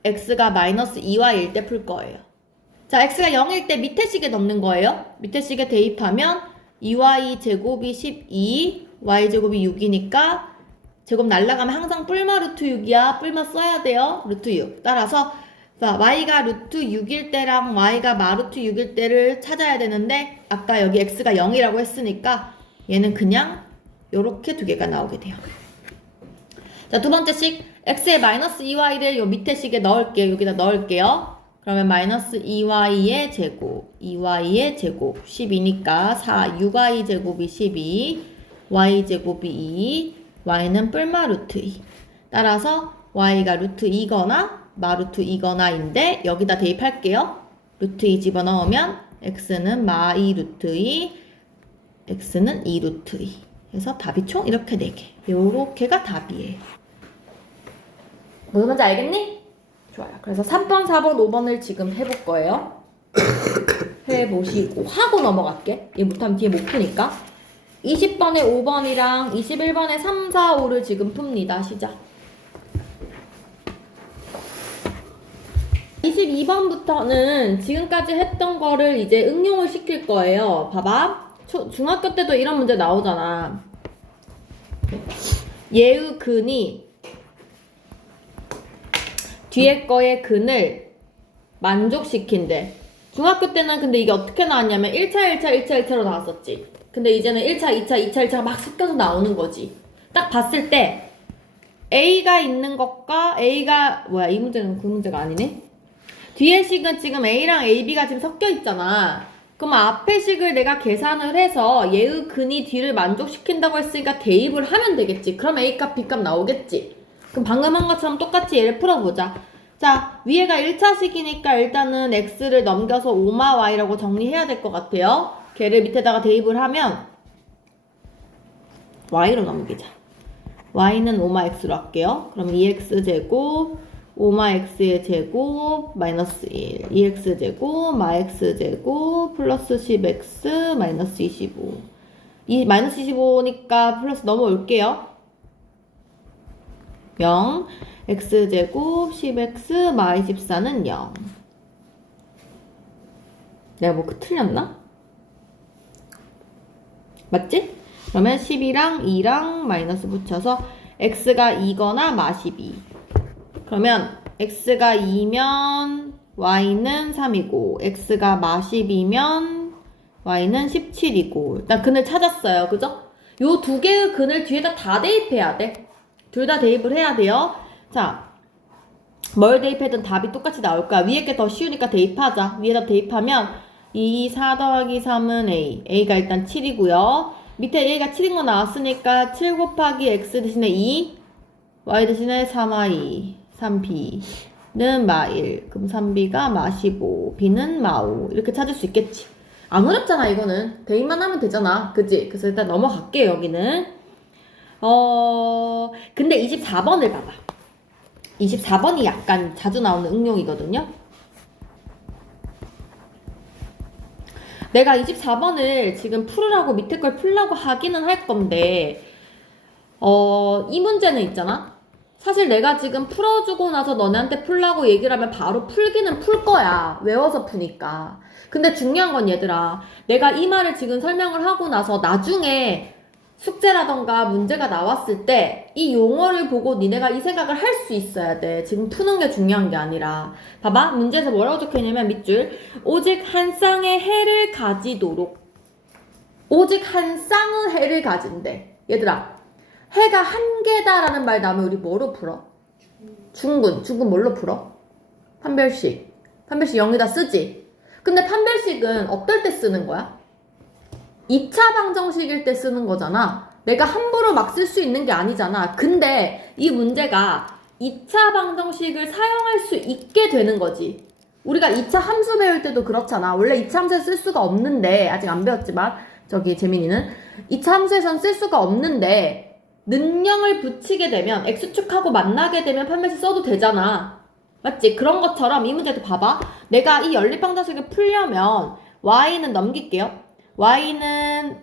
x가 마이너스 2y일 때 풀 거예요. 자, x가 0일 때 밑에 식에 넣는 거예요. 밑에 식에 대입하면 2y 제곱이 12, y 제곱이 6이니까 제곱 날라가면 항상 뿔마 루트 6이야. 뿔마 써야 돼요. 루트 6. 따라서 y가 루트 6일 때랑 y가 마 루트 6일 때를 찾아야 되는데 아까 여기 x가 0이라고 했으니까 얘는 그냥 요렇게 두 개가 나오게 돼요. 자, 두 번째 식 x의 마이너스 2y를 요 밑에 식에 넣을게요. 여기다 넣을게요. 그러면 마이너스 2y의 제곱, 2y의 제곱 12니까 4, 6y 제곱이 12, y 제곱이 2, y는 뿔마 루트 2. 따라서 y가 루트 2거나 마 루트 2거나인데 여기다 대입할게요. 루트 2 집어넣으면 x는 마 2 루트 2, x는 2 루트 2. 그래서 답이 총 이렇게 4개. 요렇게가 답이에요. 무슨 말인지 알겠니? 좋아요. 그래서 3번, 4번, 5번을 지금 해볼 거예요. 해보시고 하고 넘어갈게. 얘 못하면 뒤에 못 푸니까. 20번에 5번이랑 21번에 3, 4, 5를 지금 풉니다. 시작. 22번부터는 지금까지 했던 거를 이제 응용을 시킬 거예요. 봐봐. 중학교 때도 이런 문제 나오잖아. 얘의 근이 뒤에 거의 근을 만족시킨대. 중학교 때는 근데 이게 어떻게 나왔냐면 1차, 1차, 1차, 1차로 나왔었지. 근데 이제는 1차, 2차, 2차, 1차가 막 섞여서 나오는 거지. 딱 봤을 때 A가 있는 것과 A가 뭐야, 이 문제는 그 문제가 아니네. 뒤에 식은 지금 A랑 AB가 지금 섞여 있잖아. 그럼 앞에 식을 내가 계산을 해서 얘의 근이 D를 만족시킨다고 했으니까 대입을 하면 되겠지. 그럼 A값, B값 나오겠지. 그럼 방금 한 것처럼 똑같이 얘를 풀어보자. 자, 위에가 1차식이니까 일단은 X를 넘겨서 5마 Y라고 정리해야 될 것 같아요. 걔를 밑에다가 대입을 하면 Y로 넘기자. Y는 5마 X로 할게요. 그럼 2X제곱 5마 X의 제곱 마이너스 1 2X제곱 마 X제곱 플러스 10X 마이너스 25 이 마이너스 25니까 플러스 넘어올게요. 0 X제곱 10X 마 24는 0. 내가 뭐 틀렸나? 맞지? 그러면 10이랑 2랑 마이너스 붙여서 X가 2거나 마 12. 그러면 X가 2면 Y는 3이고 X가 마 10이면 Y는 17이고 일단 근을 찾았어요. 그죠? 요 두 개의 근을 뒤에다 다 대입해야 돼. 둘 다 대입을 해야 돼요. 자, 뭘 대입해든 답이 똑같이 나올 거야. 위에 게 더 쉬우니까 대입하자. 위에다 대입하면 2, 4 더하기 3은 A. A가 일단 7이고요. 밑에 A가 7인 거 나왔으니까 7 곱하기 X 대신에 2, Y 대신에 3Y, 3B는 마 1. 그럼 3B가 마 15, B는 마 5. 이렇게 찾을 수 있겠지. 안 어렵잖아, 이거는. 대입만 하면 되잖아. 그치? 그래서 일단 넘어갈게요, 여기는. 근데 24번을 봐봐. 24번이 약간 자주 나오는 응용이거든요. 내가 24번을 지금 풀으라고 밑에 걸 풀라고 하기는 할 건데 이 문제는 있잖아. 사실 내가 지금 풀어주고 나서 너네한테 풀라고 얘기를 하면 바로 풀기는 풀 거야. 외워서 푸니까. 근데 중요한 건 얘들아, 내가 이 말을 지금 설명을 하고 나서 나중에 숙제라던가 문제가 나왔을 때 이 용어를 보고 니네가 이 생각을 할 수 있어야 돼. 지금 푸는 게 중요한 게 아니라. 봐봐. 문제에서 뭐라고 적혀있냐면 밑줄. 오직 한 쌍의 해를 가지도록. 오직 한 쌍의 해를 가진대. 얘들아, 해가 한 개다라는 말 나오면 우리 뭐로 풀어? 중근. 중근 뭘로 풀어? 판별식. 판별식 0이다 쓰지? 근데 판별식은 어떨 때 쓰는 거야? 2차 방정식일 때 쓰는 거잖아. 내가 함부로 막 쓸 수 있는 게 아니잖아. 근데 이 문제가 2차 방정식을 사용할 수 있게 되는 거지. 우리가 2차 함수 배울 때도 그렇잖아. 원래 2차 함수에 쓸 수가 없는데, 아직 안 배웠지만 저기 재민이는 2차 함수에선 쓸 수가 없는데 능령을 붙이게 되면 X축하고 만나게 되면 판별식 써도 되잖아. 맞지? 그런 것처럼 이 문제도 봐봐. 내가 이 연립방정식을 풀려면 Y는 넘길게요. Y는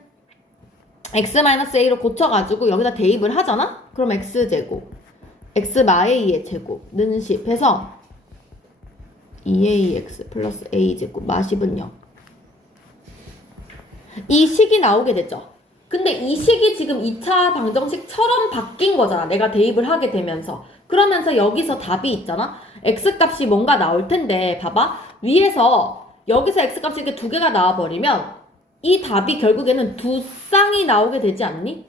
X-A로 고쳐가지고 여기다 대입을 하잖아? 그럼 X제곱 X-A의 제곱는 10 해서 2AX 플러스 A제곱 마 10은 0. 이 식이 나오게 되죠. 근데 이 식이 지금 2차 방정식처럼 바뀐 거잖아. 내가 대입을 하게 되면서. 그러면서 여기서 답이 있잖아. X값이 뭔가 나올 텐데 봐봐. 위에서 여기서 X값이 이렇게 두 개가 나와버리면 이 답이 결국에는 두 쌍이 나오게 되지 않니?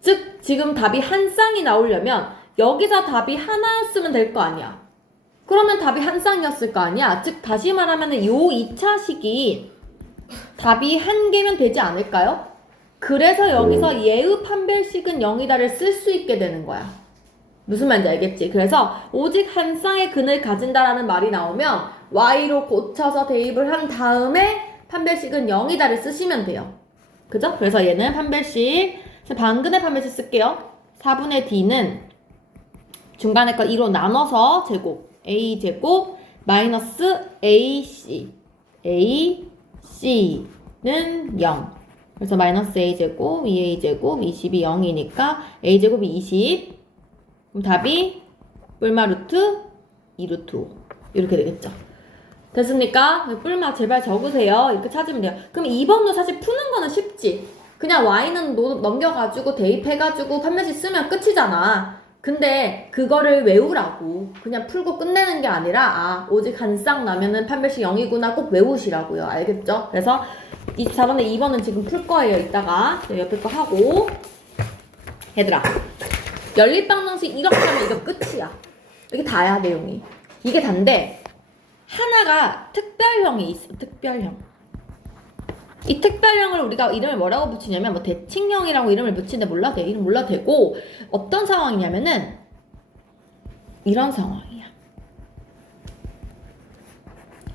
즉 지금 답이 한 쌍이 나오려면 여기서 답이 하나였으면 될 거 아니야. 그러면 답이 한 쌍이었을 거 아니야. 즉 다시 말하면 요 2차식이 답이 한 개면 되지 않을까요? 그래서 여기서 얘의 판별식은 0이다를 쓸 수 있게 되는 거야. 무슨 말인지 알겠지? 그래서 오직 한 쌍의 근을 가진다라는 말이 나오면 Y로 고쳐서 대입을 한 다음에 판별식은 0이다를 쓰시면 돼요. 그죠? 그래서 얘는 판별식, 반근의 판별식 쓸게요. 4분의 D는 중간에 거 2로 나눠서 제곱, A제곱 마이너스 AC, AC는 0. 그래서 마이너스 A제곱, 2A제곱, 20이 0이니까 A제곱이 20. 그럼 답이 뿔마 루트 2루트 5. 이렇게 되겠죠. 됐습니까? 뿔마 제발 적으세요. 이렇게 찾으면 돼요. 그럼 2번도 사실 푸는 거는 쉽지. 그냥 y는 넘겨가지고 대입해가지고 판매식 쓰면 끝이잖아. 근데 그거를 외우라고. 그냥 풀고 끝내는 게 아니라 오직 한 쌍 나면은 판별식 0이구나 꼭 외우시라고요. 알겠죠? 그래서 24번에 2번은 지금 풀 거예요. 이따가 옆에 거 하고. 얘들아, 연립방정식 이렇게 하면 이거 끝이야. 이게 다야, 내용이. 이게 단데 하나가 특별형이 있어. 특별형. 이 특별형을 우리가 이름을 뭐라고 붙이냐면 뭐 대칭형이라고 이름을 붙이는데 몰라도 돼. 이름 몰라도 되고 어떤 상황이냐면은 이런 상황이야.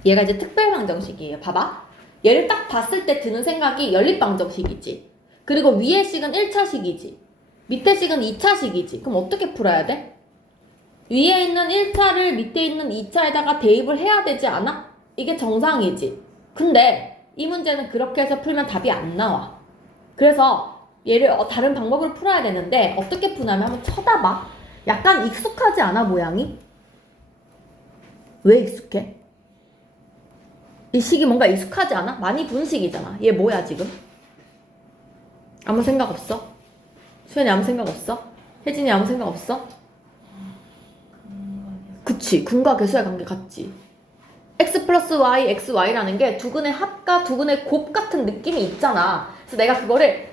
얘가 이제 특별방정식이에요. 봐봐. 얘를 딱 봤을 때 드는 생각이 연립방정식이지. 그리고 위의 식은 1차식이지. 밑에 식은 2차식이지. 그럼 어떻게 풀어야 돼? 위에 있는 1차를 밑에 있는 2차에다가 대입을 해야 되지 않아? 이게 정상이지. 근데 이 문제는 그렇게 해서 풀면 답이 안 나와. 그래서 얘를 다른 방법으로 풀어야 되는데 어떻게 푸냐면 한번 쳐다봐. 약간 익숙하지 않아, 모양이? 왜 익숙해? 이 식이 뭔가 익숙하지 않아? 많이 본 식이잖아. 얘 뭐야 지금? 아무 생각 없어? 수현이 아무 생각 없어? 혜진이 아무 생각 없어? 그치, 근과 계수의 관계 같지. x 플러스 y, xy라는 게 두근의 합과 두근의 곱 같은 느낌이 있잖아. 그래서 내가 그거를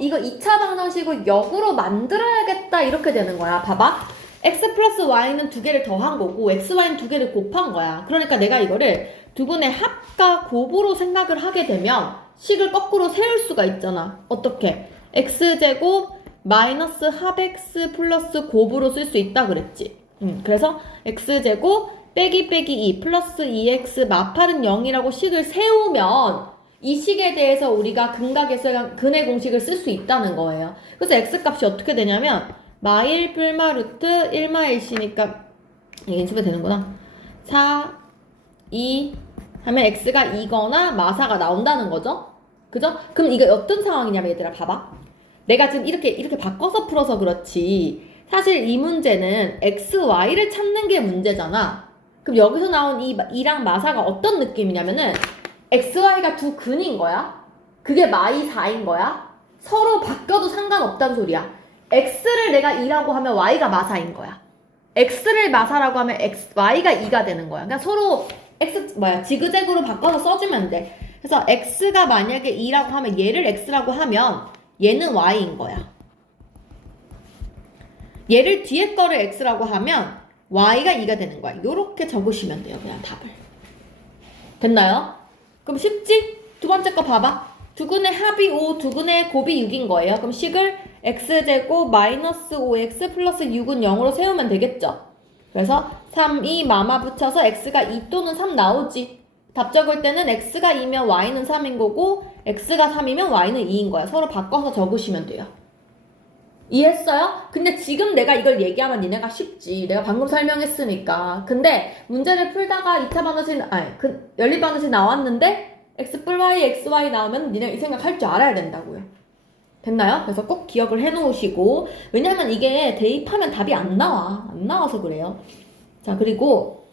이거 2차 방정식을 역으로 만들어야겠다 이렇게 되는 거야. 봐봐. x 플러스 y는 두 개를 더한 거고 xy는 두 개를 곱한 거야. 그러니까 내가 이거를 두근의 합과 곱으로 생각을 하게 되면 식을 거꾸로 세울 수가 있잖아. 어떻게? x제곱 마이너스 합 x 플러스 곱으로 쓸 수 있다 그랬지. 그래서 x제곱 빼기 2 플러스 2x 마팔은 0이라고 식을 세우면 이 식에 대해서 우리가 근각에서 근의 공식을 쓸 수 있다는 거예요. 그래서 x값이 어떻게 되냐면 마일 뿔마 루트 1마 1c니까 이게 인수분 되는구나. 4, 2 하면 x가 2거나 마사가 나온다는 거죠. 그죠? 그럼 이게 어떤 상황이냐면 얘들아 봐봐. 내가 지금 이렇게 바꿔서 풀어서 그렇지 사실 이 문제는 x, y를 찾는 게 문제잖아. 그럼 여기서 나온 이 2랑 마사가 어떤 느낌이냐면은 x, y가 두 근인 거야. 그게 마이 4인 거야. 서로 바뀌어도 상관없다는 소리야. x를 내가 2라고 하면 y가 마사인 거야. x를 마사라고 하면 y가 2가 되는 거야. 그러니까 서로 지그재그로 바꿔서 써주면 돼. 그래서 x가 만약에 2라고 하면 얘를 x라고 하면 얘는 y인 거야. 얘를 뒤에 거를 x라고 하면 y가 2가 되는 거야. 요렇게 적으시면 돼요. 그냥 답을. 됐나요? 그럼 쉽지? 두 번째 거 봐봐. 두근의 합이 5, 두근의 곱이 6인 거예요. 그럼 식을 x제곱 마이너스 5x 플러스 6은 0으로 세우면 되겠죠? 그래서 3, 2 마마 붙여서 x가 2 또는 3 나오지. 답 적을 때는 x가 2면 y는 3인 거고 x가 3이면 y는 2인 거야. 서로 바꿔서 적으시면 돼요. 이해했어요? 근데 지금 내가 이걸 얘기하면 니네가 쉽지. 내가 방금 설명했으니까. 근데 문제를 풀다가 2차 방정식, 연립 방정식 나왔는데 x 뿔 y, xy 나오면 니네 이 생각할 줄 알아야 된다고요. 됐나요? 그래서 꼭 기억을 해놓으시고. 왜냐면 이게 대입하면 답이 안 나와. 안 나와서 그래요. 자, 그리고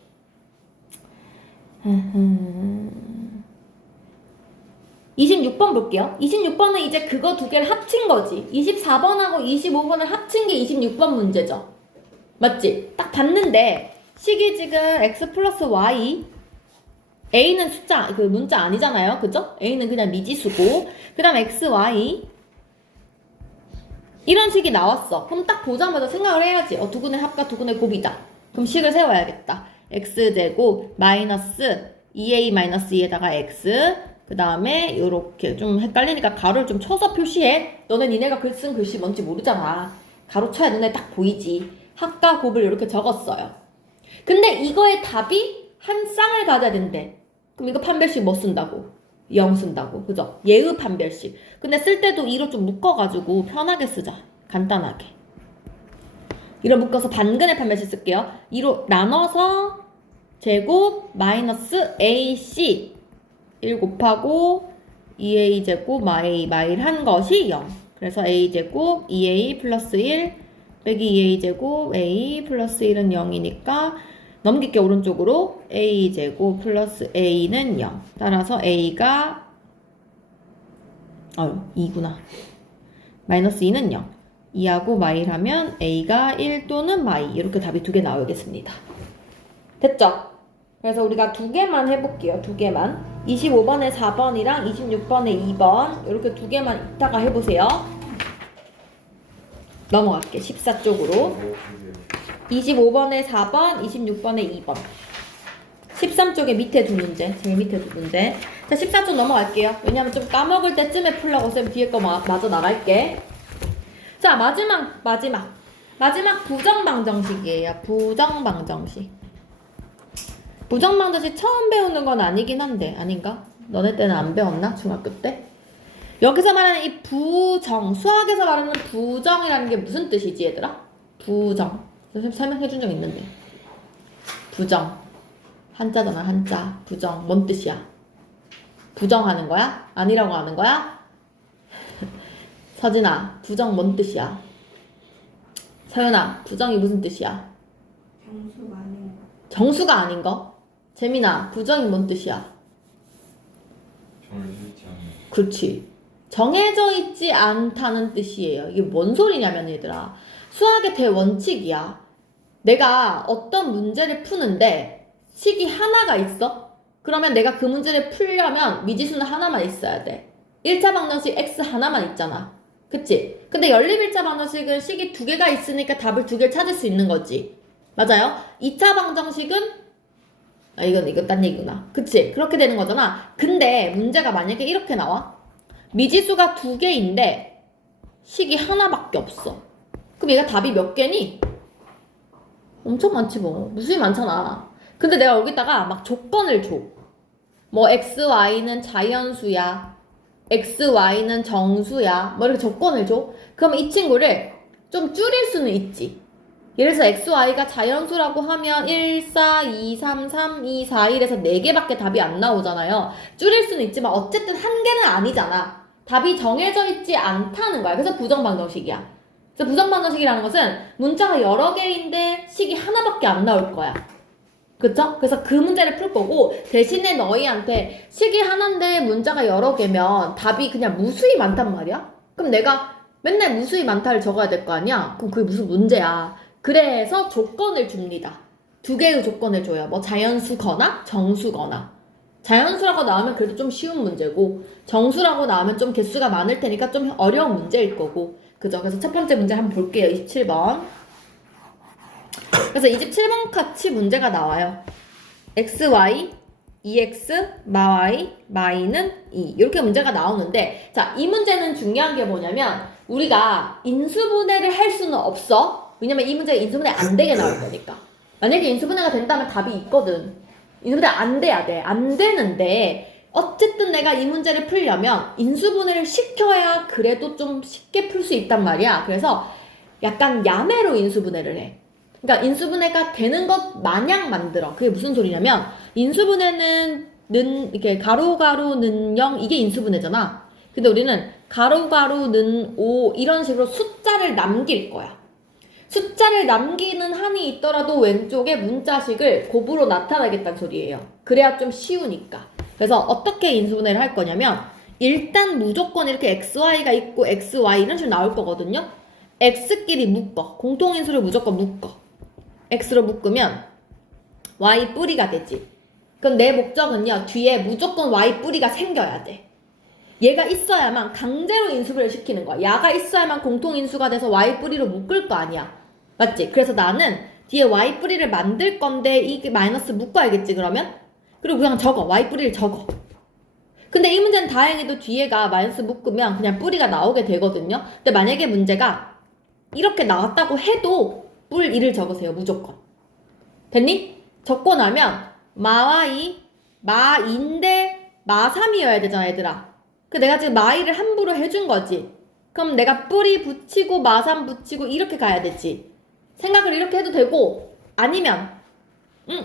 26번 볼게요. 26번은 이제 그거 두 개를 합친 거지. 24번하고 25번을 합친 게 26번 문제죠. 맞지? 딱 봤는데 식이 지금 x 플러스 y a는 숫자, 그 문자 아니잖아요. 그죠? a는 그냥 미지수고 그 다음 x, y 이런 식이 나왔어. 그럼 딱 보자마자 생각을 해야지. 두근의 합과 두근의 곱이다. 그럼 식을 세워야겠다. x제곱 마이너스 2a 마이너스 2에다가 x 그 다음에 요렇게 좀 헷갈리니까 가로를 좀 쳐서 표시해. 너네 니네가 글 쓴 글씨 뭔지 모르잖아. 가로 쳐야 눈에 딱 보이지. 합과 곱을 이렇게 적었어요. 근데 이거의 답이 한 쌍을 가져야 된대. 그럼 이거 판별식 뭐 쓴다고? 0 쓴다고. 그죠? 예의 판별식. 근데 쓸 때도 2로 좀 묶어가지고 편하게 쓰자. 간단하게. 2로 묶어서 반근의 판별식 쓸게요. 2로 나눠서 제곱 마이너스 ac 1 곱하고 2a제곱 마일 한 것이 0. 그래서 a제곱 2a 플러스 1 빼기 2a제곱 a 플러스 1은 0이니까 넘길게 오른쪽으로. a제곱 플러스 a는 0. 따라서 a가 2구나. 마이너스 2는 0. 2하고 마이를 하면 a가 1 또는 마이. 이렇게 답이 두 개 나오겠습니다. 됐죠? 그래서 우리가 두 개만 해볼게요. 두 개만. 25번에 4번이랑 26번에 2번 이렇게 두 개만 이따가 해보세요. 넘어갈게. 14쪽으로. 25번에 4번, 26번에 2번. 13쪽에 밑에 두 문제. 제일 밑에 두 문제. 자, 14쪽 넘어갈게요. 왜냐면 좀 까먹을 때쯤에 풀라고 쌤 뒤에 거 마저 나갈게. 자, 마지막 부정방정식이에요. 부정방정식. 부정방정식 처음 배우는 건 아니긴 한데, 아닌가? 너네 때는 안 배웠나? 중학교 때? 여기서 말하는 이 부정, 수학에서 말하는 부정이라는 게 무슨 뜻이지, 얘들아? 부정. 선생님 설명해 준 적 있는데. 부정. 한자잖아, 한자. 부정. 뭔 뜻이야? 부정하는 거야? 아니라고 하는 거야? 서진아, 부정 뭔 뜻이야? 서연아, 부정이 무슨 뜻이야? 정수가 아닌 거. 정수가 아닌 거? 재민아, 부정이 뭔 뜻이야? 정해져 있지 않은. 그렇지. 정해져 있지 않다는 뜻이에요. 이게 뭔 소리냐면 얘들아, 수학의 대원칙이야. 내가 어떤 문제를 푸는데 식이 하나가 있어? 그러면 내가 그 문제를 풀려면 미지수는 하나만 있어야 돼. 1차 방정식 x 하나만 있잖아. 그치? 근데 연립 1차 방정식은 식이 두 개가 있으니까 답을 두 개를 찾을 수 있는 거지. 맞아요? 2차 방정식은 이건 딴 얘기구나. 그치? 그렇게 되는 거잖아. 근데 문제가 만약에 이렇게 나와. 미지수가 두 개인데 식이 하나밖에 없어. 그럼 얘가 답이 몇 개니? 엄청 많지 뭐. 무수히 많잖아. 근데 내가 여기다가 막 조건을 줘. 뭐 xy는 자연수야. xy는 정수야. 뭐 이렇게 조건을 줘. 그러면 이 친구를 좀 줄일 수는 있지. 예를 들어서 xy가 자연수라고 하면 1, 4, 2, 3, 3, 2, 4, 1에서 4개밖에 답이 안 나오잖아요. 줄일 수는 있지만 어쨌든 한 개는 아니잖아. 답이 정해져 있지 않다는 거야. 그래서 부정방정식이야. 그래서 부정방정식이라는 것은 문자가 여러 개인데 식이 하나밖에 안 나올 거야. 그쵸? 그래서 그 문제를 풀 거고, 대신에 너희한테 식이 하나인데 문자가 여러 개면 답이 그냥 무수히 많단 말이야? 그럼 내가 맨날 무수히 많다를 적어야 될 거 아니야? 그럼 그게 무슨 문제야? 그래서 조건을 줍니다. 두 개의 조건을 줘요. 뭐 자연수거나 정수거나. 자연수라고 나오면 그래도 좀 쉬운 문제고, 정수라고 나오면 좀 개수가 많을 테니까 좀 어려운 문제일 거고. 그죠? 그래서 첫 번째 문제 한번 볼게요. 27번. 그래서 27번 같이 문제가 나와요. xy, 2x, 마y, 마이는 2. 이렇게 문제가 나오는데, 자, 이 문제는 중요한 게 뭐냐면, 우리가 인수분해를 할 수는 없어. 왜냐면 이 문제가 인수분해 안 되게 나올 거니까. 만약에 인수분해가 된다면 답이 있거든. 인수분해 안 돼야 돼. 안 되는데, 어쨌든 내가 이 문제를 풀려면 인수분해를 시켜야 그래도 좀 쉽게 풀 수 있단 말이야. 그래서 약간 야매로 인수분해를 해. 그러니까 인수분해가 되는 것 마냥 만들어. 그게 무슨 소리냐면, 인수분해는 이렇게 가로가로는 0, 이게 인수분해잖아. 근데 우리는 가로가로는 5 이런 식으로 숫자를 남길 거야. 숫자를 남기는 한이 있더라도 왼쪽에 문자식을 곱으로 나타나겠다는 소리예요. 그래야 좀 쉬우니까. 그래서 어떻게 인수분해를 할 거냐면, 일단 무조건 이렇게 xy가 있고 xy 이런 식으로 나올 거거든요. x끼리 묶어. 공통인수를 무조건 묶어. x로 묶으면 y 뿌리가 되지. 그럼 내 목적은요, 뒤에 무조건 y 뿌리가 생겨야 돼. 얘가 있어야만 강제로 인수분해를 시키는 거야. 야가 있어야만 공통인수가 돼서 y 뿌리로 묶을 거 아니야. 맞지? 그래서 나는 뒤에 y 뿌리를 만들 건데 이게 마이너스 묶어야겠지 그러면? 그리고 그냥 적어. y 뿌리를 적어. 근데 이 문제는 다행히도 뒤에가 마이너스 묶으면 그냥 뿌리가 나오게 되거든요. 근데 만약에 문제가 이렇게 나왔다고 해도 뿔 2를 적으세요. 무조건. 됐니? 적고 나면 마와이, 마인데 마3이어야 되잖아 얘들아. 그 내가 지금 마이를 함부로 해준 거지. 그럼 내가 뿌리 붙이고 마3 붙이고 이렇게 가야 되지. 생각을 이렇게 해도 되고, 아니면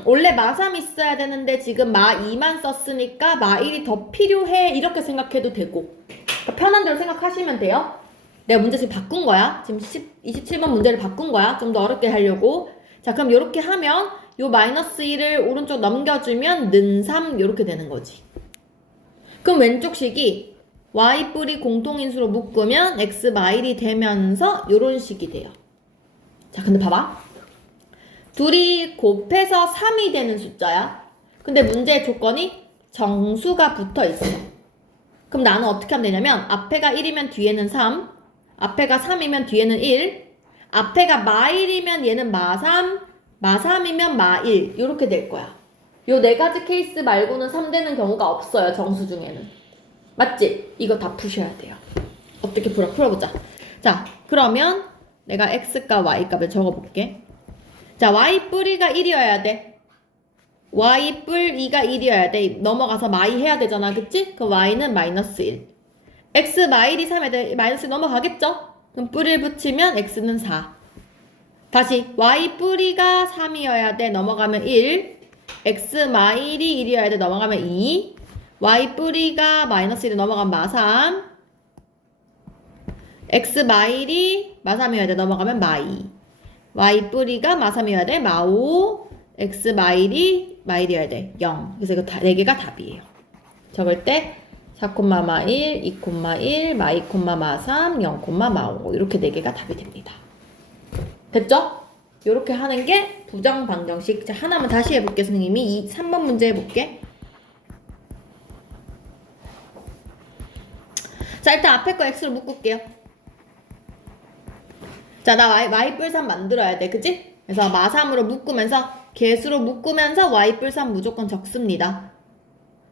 원래 마3 있어야 되는데 지금 마2만 썼으니까 마1이 더 필요해 이렇게 생각해도 되고. 그러니까 편한 대로 생각하시면 돼요. 내가 문제 지금 바꾼 거야. 지금 27번 문제를 바꾼 거야. 좀 더 어렵게 하려고. 자, 그럼 이렇게 하면 요 마이너스 1을 오른쪽 넘겨주면 는 3 이렇게 되는 거지. 그럼 왼쪽 식이 y 뿌리 공통인수로 묶으면 x 마일이 되면서 요런 식이 돼요. 자, 근데 봐봐. 둘이 곱해서 3이 되는 숫자야. 근데 문제의 조건이 정수가 붙어 있어. 그럼 나는 어떻게 하면 되냐면 앞에가 1이면 뒤에는 3, 앞에가 3이면 뒤에는 1, 앞에가 마1이면 얘는 마3, 마3이면 마1 이렇게 될 거야. 요 네 가지 케이스 말고는 3 되는 경우가 없어요. 정수 중에는. 맞지? 이거 다 푸셔야 돼요. 어떻게 풀어보자. 자, 그러면 내가 x값 y값을 적어볼게. 자, y 뿌리가 1이어야 돼. y 뿔 2가 1이어야 돼. 넘어가서 마이 해야 되잖아. 그치? 그 y는 마이너스 1. x 마일이 3해야 돼. 마이너스 넘어가겠죠? 그럼 뿔을 붙이면 x는 4. 다시 y 뿌리가 3이어야 돼. 넘어가면 1. x 마일이 1이어야 돼. 넘어가면 2. y 뿌리가 마이너스 1이 넘어가면 마3. x 마일이 마3이어야 돼. 넘어가면 마2. y 뿌리가 마3이어야 돼. 마5. x 마일이어야 돼. 0. 그래서 이거 4개가 답이에요. 적을 때 4, 마1, 2, 마1, 마2, 마3, 0, 마5 이렇게 4개가 답이 됩니다. 됐죠? 이렇게 하는 게 부정 방정식. 자, 하나만 다시 해볼게. 선생님이 3번 문제 해볼게. 자, 일단 앞에 거 x로 묶을게요. 자, 나 y 뿔 3 만들어야 돼. 그치? 그래서 마3으로 묶으면서 개수로 묶으면서 y 뿔 3 무조건 적습니다.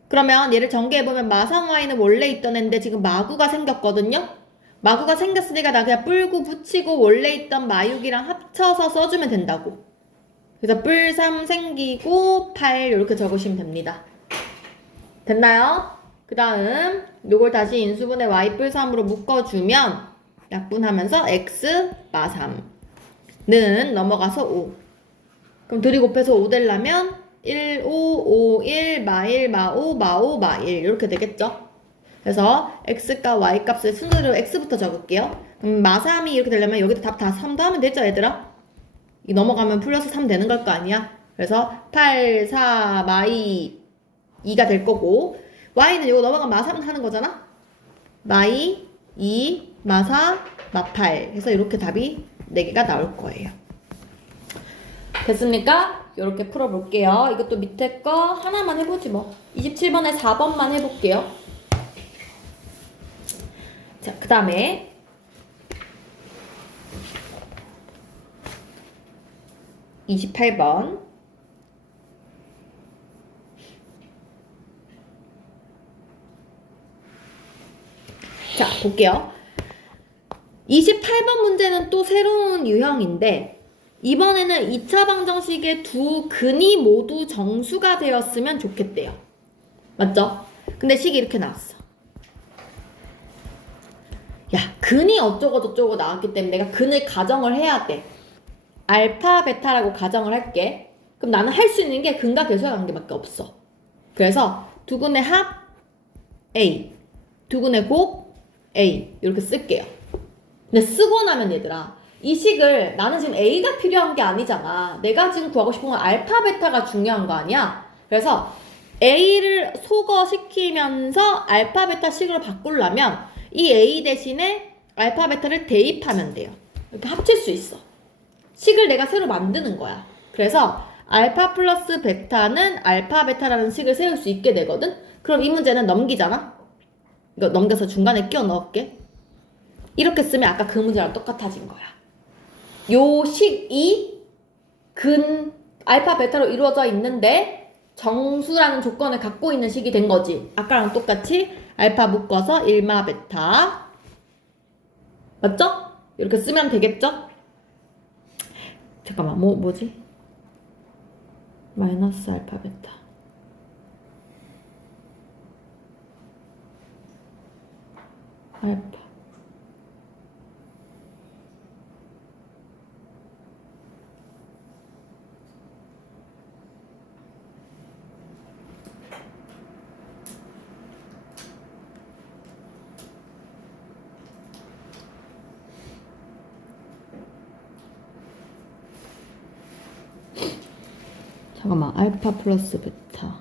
그러면 얘를 전개해보면 마3y는 원래 있던 애인데 지금 마구가 생겼거든요? 마구가 생겼으니까 나 그냥 뿔9 붙이고 원래 있던 마6이랑 합쳐서 써주면 된다고. 그래서 뿔 3 생기고 8 이렇게 적으시면 됩니다. 됐나요? 그 다음 요걸 다시 인수분해 y 뿔 3으로 묶어주면 약분하면서 x 마3는 넘어가서 5. 그럼 둘이 곱해서 5 되려면 1, 5, 5, 1, 마1, 마5, 마5, 마1 이렇게 되겠죠? 그래서 x값, y값을 순서대로 x부터 적을게요. 그럼 마3이 이렇게 되려면 여기도 답 다 3 더하면 되죠, 얘들아? 이 넘어가면 플러스 3 되는 걸 거 아니야? 그래서 8, 4, 마2, 2가 될 거고 y는 이거 넘어가면 마3 하는 거잖아? 마2, 2, 마4, 마8 해서 이렇게 답이 4개가 나올 거예요. 됐습니까? 이렇게 풀어볼게요. 이것도 밑에 거 하나만 해보지 뭐. 27번에 4번만 해볼게요. 자, 그 다음에 28번. 자, 볼게요. 28번 문제는 또 새로운 유형인데 이번에는 2차 방정식의 두 근이 모두 정수가 되었으면 좋겠대요. 맞죠? 근데 식이 이렇게 나왔어. 야, 근이 어쩌고 저쩌고 나왔기 때문에 내가 근을 가정을 해야 돼. 알파, 베타라고 가정을 할게. 그럼 나는 할 수 있는 게 근과 계수의 관계밖에 없어. 그래서 두근의 합 A, 두근의 곱 A 이렇게 쓸게요. 근데 쓰고 나면 얘들아 이 식을 나는 지금 A가 필요한 게 아니잖아. 내가 지금 구하고 싶은 건 알파, 베타가 중요한 거 아니야? 그래서 A를 소거시키면서 알파, 베타 식으로 바꾸려면 이 A 대신에 알파, 베타를 대입하면 돼요. 이렇게 합칠 수 있어. 식을 내가 새로 만드는 거야. 그래서 알파 플러스 베타는 알파, 베타라는 식을 세울 수 있게 되거든? 그럼 이 문제는 넘기잖아? 이거 넘겨서 중간에 끼워 넣을게. 이렇게 쓰면 아까 그 문제랑 똑같아진 거야. 요 식이 근 알파 베타로 이루어져 있는데 정수라는 조건을 갖고 있는 식이 된 거지. 아까랑 똑같이 알파 묶어서 1마 베타. 맞죠? 이렇게 쓰면 되겠죠? 잠깐만 뭐지? 마이너스 알파 베타 알파 잠깐만, 알파 플러스 베타.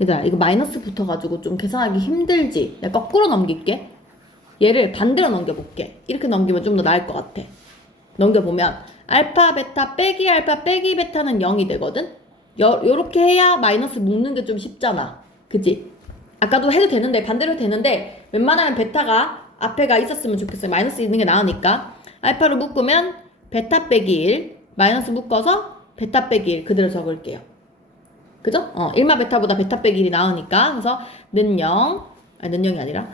얘들아, 이거 마이너스 붙어가지고 좀 계산하기 힘들지? 내가 거꾸로 넘길게. 얘를 반대로 넘겨볼게. 이렇게 넘기면 좀 더 나을 것 같아. 넘겨보면 알파 베타 빼기 알파 빼기 베타는 0이 되거든? 요렇게 해야 마이너스 묶는 게 좀 쉽잖아. 그치? 아까도 해도 되는데, 반대로 해도 되는데 웬만하면 베타가 앞에가 있었으면 좋겠어요. 마이너스 있는 게 나으니까. 알파로 묶으면 베타 빼기 1, 마이너스 묶어서 베타 빼기 1 그대로 적을게요. 그죠? 1마 베타보다 베타 빼기 1이 나으니까. 그래서 는 0, 아니 는 0이 아니라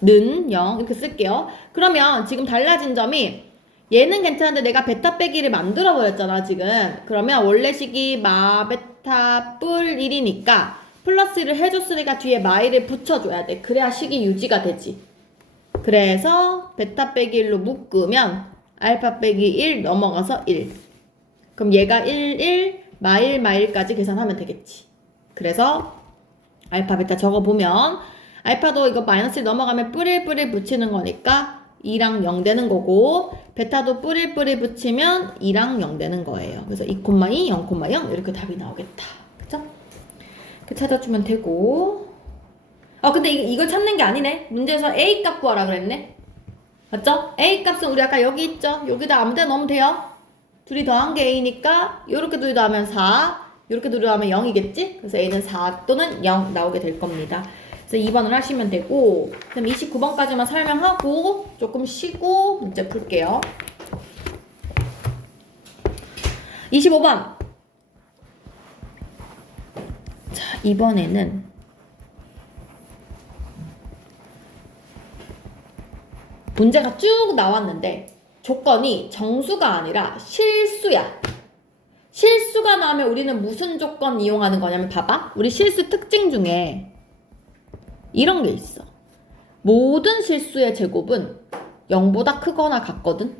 는 0 이렇게 쓸게요. 그러면 지금 달라진 점이 얘는 괜찮은데 내가 베타 빼기를 만들어 버렸잖아 지금. 그러면 원래 식이 마 베타 뿔 1이니까 플러스 1을 해줬으니까 뒤에 마이를 붙여줘야 돼. 그래야 식이 유지가 되지. 그래서 베타 빼기 1로 묶으면 알파 빼기 1 넘어가서 1. 그럼 얘가 1, 1, 마일, 마일까지 계산하면 되겠지. 그래서 알파 베타 적어보면 알파도 이거 마이너스 1 넘어가면 뿌릴 붙이는 거니까 2랑 0 되는 거고, 베타도 뿌릴 붙이면 2랑 0 되는 거예요. 그래서 2,2, 0,0 이렇게 답이 나오겠다. 그쵸? 이렇게 찾아주면 되고. 근데 이걸 찾는 게 아니네. 문제에서 A 값 구하라 그랬네. 맞죠? A 값은 우리 아까 여기 있죠? 여기다 아무 데나 넣으면 돼요. 둘이 더한 게 A니까 요렇게 둘이 더하면 4, 요렇게 둘이 더하면 0이겠지? 그래서 A는 4 또는 0 나오게 될 겁니다. 그래서 2번을 하시면 되고, 그럼 29번까지만 설명하고 조금 쉬고 문제 풀게요. 25번. 자, 이번에는 문제가 쭉 나왔는데 조건이 정수가 아니라 실수야. 실수가 나오면 우리는 무슨 조건 이용하는 거냐면, 봐봐. 우리 실수 특징 중에 이런 게 있어. 모든 실수의 제곱은 0보다 크거나 같거든.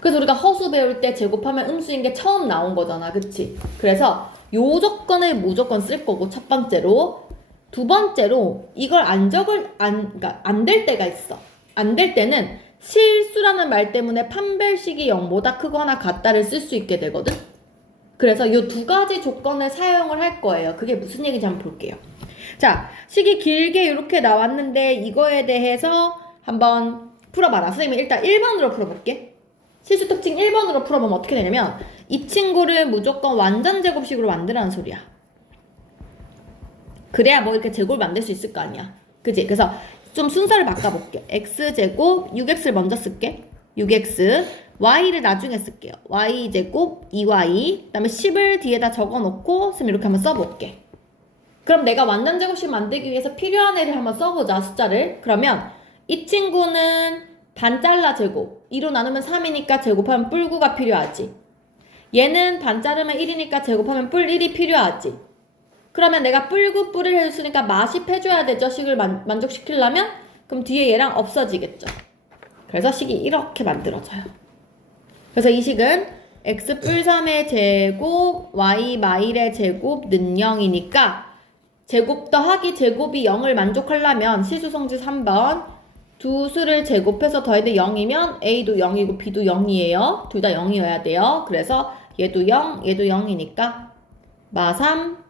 그래서 우리가 허수 배울 때 제곱하면 음수인 게 처음 나온 거잖아. 그치? 그래서 요 조건을 무조건 쓸 거고, 첫 번째로. 두 번째로 이걸 그러니까 안 될 때가 있어. 안 될 때는 실수라는 말 때문에 판별식이 0보다 크거나 같다를 쓸 수 있게 되거든. 그래서 이 두 가지 조건을 사용을 할 거예요. 그게 무슨 얘기인지 한번 볼게요. 자, 식이 길게 이렇게 나왔는데 이거에 대해서 한번 풀어봐라. 선생님이 일단 1번으로 풀어볼게. 실수 특징 1번으로 풀어보면 어떻게 되냐면, 이 친구를 무조건 완전 제곱식으로 만들라는 소리야. 그래야 뭐 이렇게 제곱을 만들 수 있을 거 아니야. 그치? 그래서 좀 순서를 바꿔볼게. x제곱 6x를 먼저 쓸게. 6x, y를 나중에 쓸게요. y제곱 2y, 그 다음에 10을 뒤에다 적어놓고 선생님 이렇게 한번 써볼게. 그럼 내가 완전 제곱식 만들기 위해서 필요한 애를 한번 써보자, 숫자를. 그러면 이 친구는 반 잘라 제곱, 2로 나누면 3이니까 제곱하면 뿔 9가 필요하지. 얘는 반 자르면 1이니까 제곱하면 뿔 1이 필요하지. 그러면 내가 뿔 9 뿔을 해줬으니까 마십 해줘야 되죠, 식을 만족시키려면. 그럼 뒤에 얘랑 없어지겠죠. 그래서 식이 이렇게 만들어져요. 그래서 이 식은 x 뿔 3의 제곱, y 마일의 제곱는 0이니까 제곱 더하기 제곱이 0을 만족하려면 실수성질 3번, 두 수를 제곱해서 더해도 0이면 a도 0이고 b도 0이에요. 둘 다 0이어야 돼요. 그래서 얘도 0, 얘도 0이니까 마 3,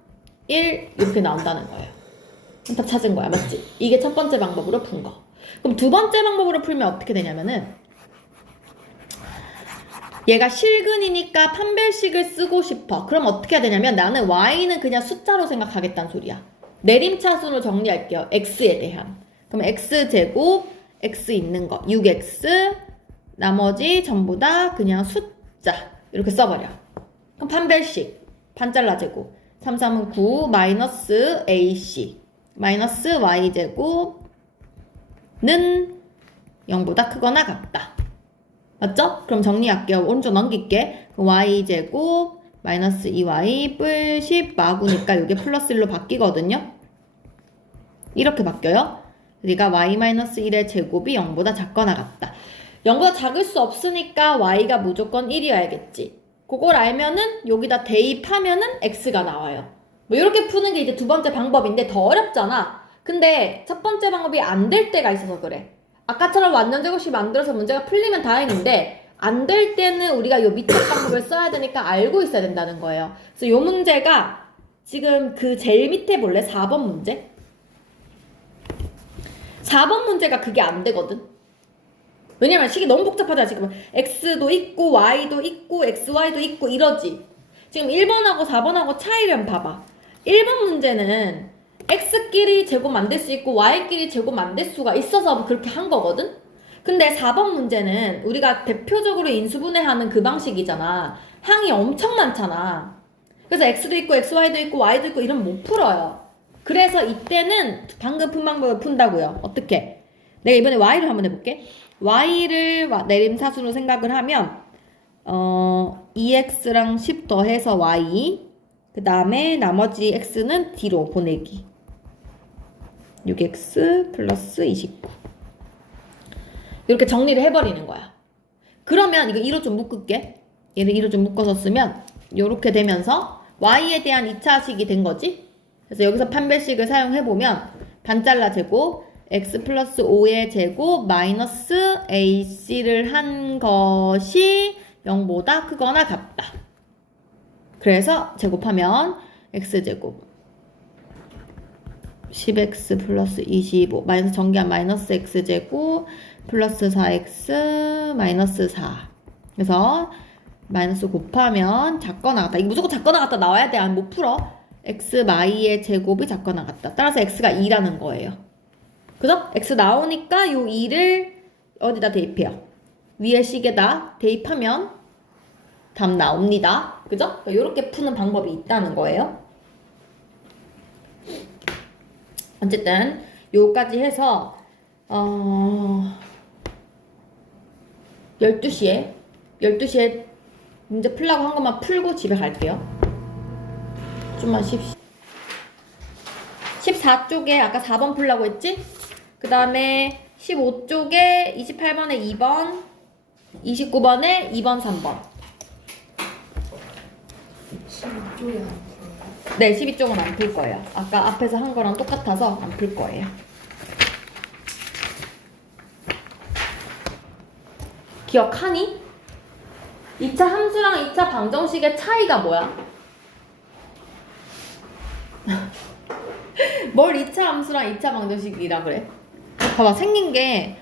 1 이렇게 나온다는 거예요. 답 찾은 거야. 맞지? 이게 첫 번째 방법으로 푼 거. 그럼 두 번째 방법으로 풀면 어떻게 되냐면은, 얘가 실근이니까 판별식을 쓰고 싶어. 그럼 어떻게 해야 되냐면, 나는 y는 그냥 숫자로 생각하겠다는 소리야. 내림차순으로 정리할게요. x에 대한. 그럼 x제곱, x 있는 거 6x, 나머지 전부 다 그냥 숫자 이렇게 써버려. 그럼 판별식 반잘라 제곱 3, 3은 9 마이너스 ac 마이너스 y제곱는 0보다 크거나 같다. 맞죠? 그럼 정리할게요. 오른쪽 넘길게. y제곱 마이너스 2y 뿔 10 마구니까 이게 플러스 1로 바뀌거든요. 이렇게 바뀌어요. 그러니까 y-1의 제곱이 0보다 작거나 같다. 0보다 작을 수 없으니까 y가 무조건 1이어야겠지. 그걸 알면은 여기다 대입하면은 x가 나와요. 뭐 이렇게 푸는 게 이제 두 번째 방법인데 더 어렵잖아. 근데 첫 번째 방법이 안 될 때가 있어서 그래. 아까처럼 완전 제곱식 만들어서 문제가 풀리면 다행인데 안 될 때는 우리가 요 밑에 방법을 써야 되니까 알고 있어야 된다는 거예요. 그래서 요 문제가 지금 그 제일 밑에 볼래? 4번 문제? 4번 문제가 그게 안 되거든. 왜냐면 식이 너무 복잡하잖아. 지금 x도 있고 y도 있고 xy도 있고 이러지. 지금 1번하고 4번하고 차이를 봐봐. 1번 문제는 x끼리 제곱 만들 수 있고 y끼리 제곱 만들 수가 있어서 그렇게 한 거거든. 근데 4번 문제는 우리가 대표적으로 인수분해하는 그 방식이잖아. 항이 엄청 많잖아. 그래서 x도 있고 xy도 있고 y도 있고 이러면 못 풀어요. 그래서 이때는 방금 푼 방법을 푼다고요. 어떻게? 내가 이번에 y를 한번 해볼게. y를 내림사순으로 생각을 하면 2x랑 10 더해서 y, 그 다음에 나머지 x는 뒤로 보내기. 6x 플러스 29. 이렇게 정리를 해버리는 거야. 그러면 이거 2로 좀 묶을게. 얘를 2로 좀 묶어서 쓰면 이렇게 되면서 y에 대한 2차식이 된 거지. 그래서 여기서 판별식을 사용해보면 반잘라 제곱 x 플러스 5의 제곱 마이너스 ac를 한 것이 0보다 크거나 같다. 그래서 제곱하면 x제곱 10x 플러스 25 마이너스 전개한 마이너스 x제곱 플러스 4x 마이너스 4. 그래서 마이너스 곱하면 작거나 같다. 이거 무조건 작거나 같다 나와야 돼. 안 못 풀어. x 마이의 제곱이 작거나 같다. 따라서 x가 2라는 거예요. 그죠? x 나오니까 요 2를 어디다 대입해요? 위에 식에다 대입하면 답 나옵니다. 그죠? 요렇게 푸는 방법이 있다는 거예요. 어쨌든 요까지 해서 12시에 문제 풀라고 한 것만 풀고 집에 갈게요. 좀만 쉽시. 14쪽에 아까 4번 풀라고 했지? 그 다음에 15쪽에 28번에 2번, 29번에 2번, 3번. 12쪽이 안 네, 12쪽은 안 풀 거예요. 아까 앞에서 한 거랑 똑같아서 안 풀 거예요. 기억하니? 2차 함수랑 2차 방정식의 차이가 뭐야? 뭘 2차 함수랑 2차 방정식이라 그래? 봐봐, 생긴 게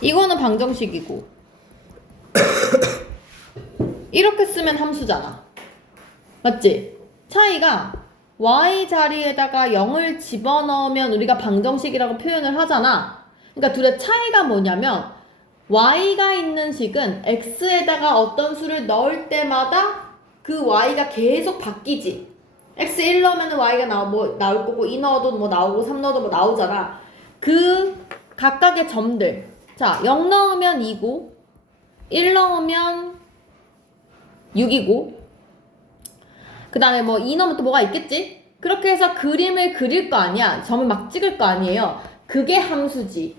이거는 방정식이고 이렇게 쓰면 함수잖아. 맞지? 차이가 y 자리에다가 0을 집어넣으면 우리가 방정식이라고 표현을 하잖아. 그러니까 둘의 차이가 뭐냐면 y가 있는 식은 x에다가 어떤 수를 넣을 때마다 그 y가 계속 바뀌지. x 1 넣으면 y가 나올 거고 2 넣어도 뭐 나오고 3 넣어도 뭐 나오잖아. 그 각각의 점들. 자, 0 넣으면 2고 1 넣으면 6이고 그 다음에 뭐 2 넣으면 또 뭐가 있겠지? 그렇게 해서 그림을 그릴 거 아니야. 점을 막 찍을 거 아니에요. 그게 함수지.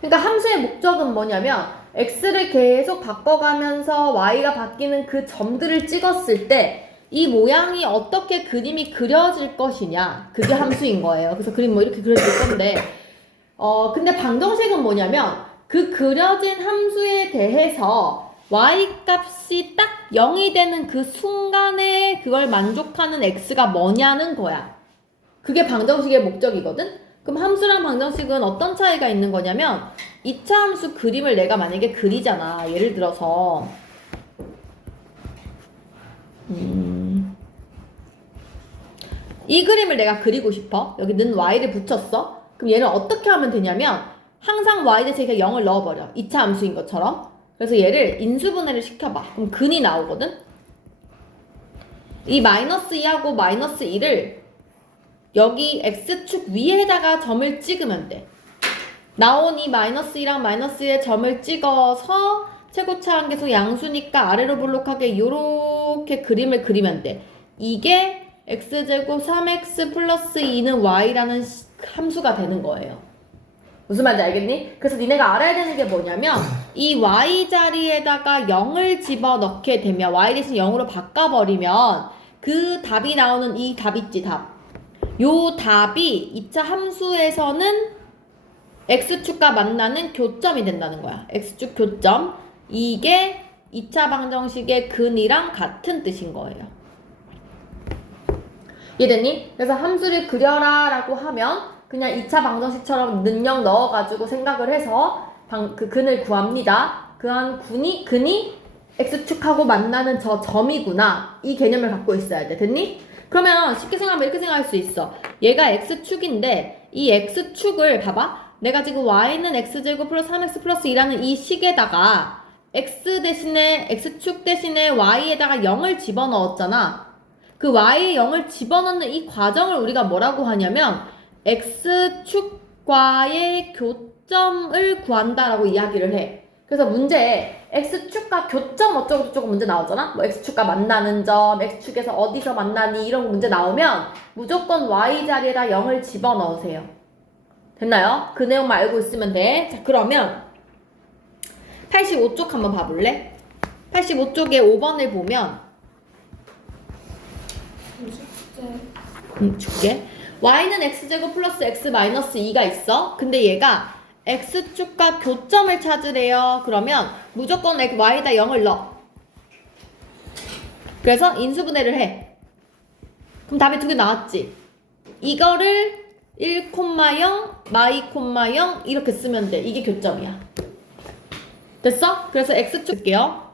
그러니까 함수의 목적은 뭐냐면 x를 계속 바꿔가면서 y가 바뀌는 그 점들을 찍었을 때 이 모양이 어떻게 그림이 그려질 것이냐, 그게 함수인 거예요. 그래서 그림 뭐 이렇게 그려질 건데 근데 방정식은 뭐냐면 그 그려진 함수에 대해서 y값이 딱 0이 되는 그 순간에 그걸 만족하는 x가 뭐냐는 거야. 그게 방정식의 목적이거든? 그럼 함수랑 방정식은 어떤 차이가 있는 거냐면 2차 함수 그림을 내가 만약에 그리잖아. 예를 들어서 이 그림을 내가 그리고 싶어. 여기 는 y를 붙였어. 그럼 얘는 어떻게 하면 되냐면 항상 y 대신에 0을 넣어버려. 2차 함수인 것처럼. 그래서 얘를 인수분해를 시켜봐. 그럼 근이 나오거든? 이 마이너스 2하고 마이너스 2를 여기 x축 위에다가 점을 찍으면 돼. 나온 이 마이너스 2랑 마이너스 2의 점을 찍어서 최고차 한계수 양수니까 아래로 볼록하게 요렇게 그림을 그리면 돼. 이게 x제곱 3x 플러스 2는 y라는 함수가 되는 거예요. 무슨 말인지 알겠니? 그래서 니네가 알아야 되는 게 뭐냐면 이 y 자리에다가 0을 집어넣게 되면 y 대신 0으로 바꿔버리면 그 답이 나오는 이 답 있지, 답. 요 답이 2차 함수에서는 x축과 만나는 교점이 된다는 거야. x축 교점. 이게 2차 방정식의 근이랑 같은 뜻인 거예요. 이해됐니? 그래서 함수를 그려라 라고 하면 그냥 2차 방정식처럼 능력 넣어가지고 생각을 해서 그 근을 구합니다. 그한 근이 x축하고 만나는 저 점이구나. 이 개념을 갖고 있어야 돼. 됐니? 그러면 쉽게 생각하면 이렇게 생각할 수 있어. 얘가 x축인데 이 x축을 봐봐. 내가 지금 y는 x제곱 플러스 3x 플러스 2라는 이 식에다가 x축 대신에 y에다가 0을 집어넣었잖아. 그 y에 0을 집어넣는 이 과정을 우리가 뭐라고 하냐면 x축과의 교점을 구한다라고 이야기를 해. 그래서 문제에 x축과 교점 어쩌고저쩌고 문제 나오잖아. 뭐 x축과 만나는 점, x축에서 어디서 만나니 이런 문제 나오면 무조건 y 자리에다 0을 집어넣으세요. 됐나요? 그 내용만 알고 있으면 돼. 자, 그러면 85쪽 한번 봐볼래? 85쪽에 5번을 보면 줄게. y는 x제곱 플러스 x 마이너스 2가 있어. 근데 얘가 x축과 교점을 찾으래요. 그러면 무조건 y에다 0을 넣어. 그래서 인수분해를 해. 그럼 답이 두 개 나왔지. 이거를 1, 0, 마이, 0 이렇게 쓰면 돼. 이게 교점이야. 됐어? 그래서 x축 쓸게요.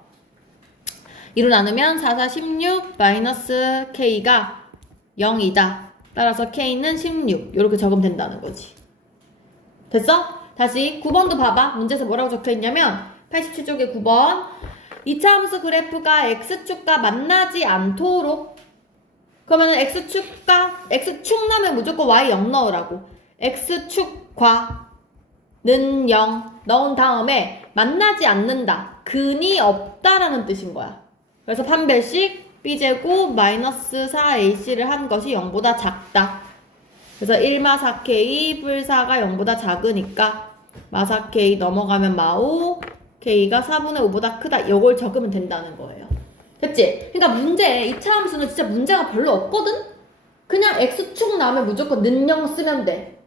2로 나누면 4, 4, 16 마이너스 k가 0이다. 따라서 k는 16 이렇게 적으면 된다는 거지. 됐어? 다시 9번도 봐봐. 문제에서 뭐라고 적혀있냐면 87쪽에 9번 2차 함수 그래프가 x축과 만나지 않도록 그러면 x축 나면 무조건 y 0 넣으라고. x축과는 0 넣은 다음에 만나지 않는다. 근이 없다라는 뜻인 거야. 그래서 판별식 b제곱 마이너스 4ac를 한 것이 0보다 작다. 그래서 1마 4k 뿔 4가 0보다 작으니까 마 4k 넘어가면 마5 k가 4분의 5보다 크다. 이걸 적으면 된다는 거예요. 됐지? 그러니까 문제 2차 함수는 진짜 문제가 별로 없거든? 그냥 x축 나오면 무조건 능령 쓰면 돼.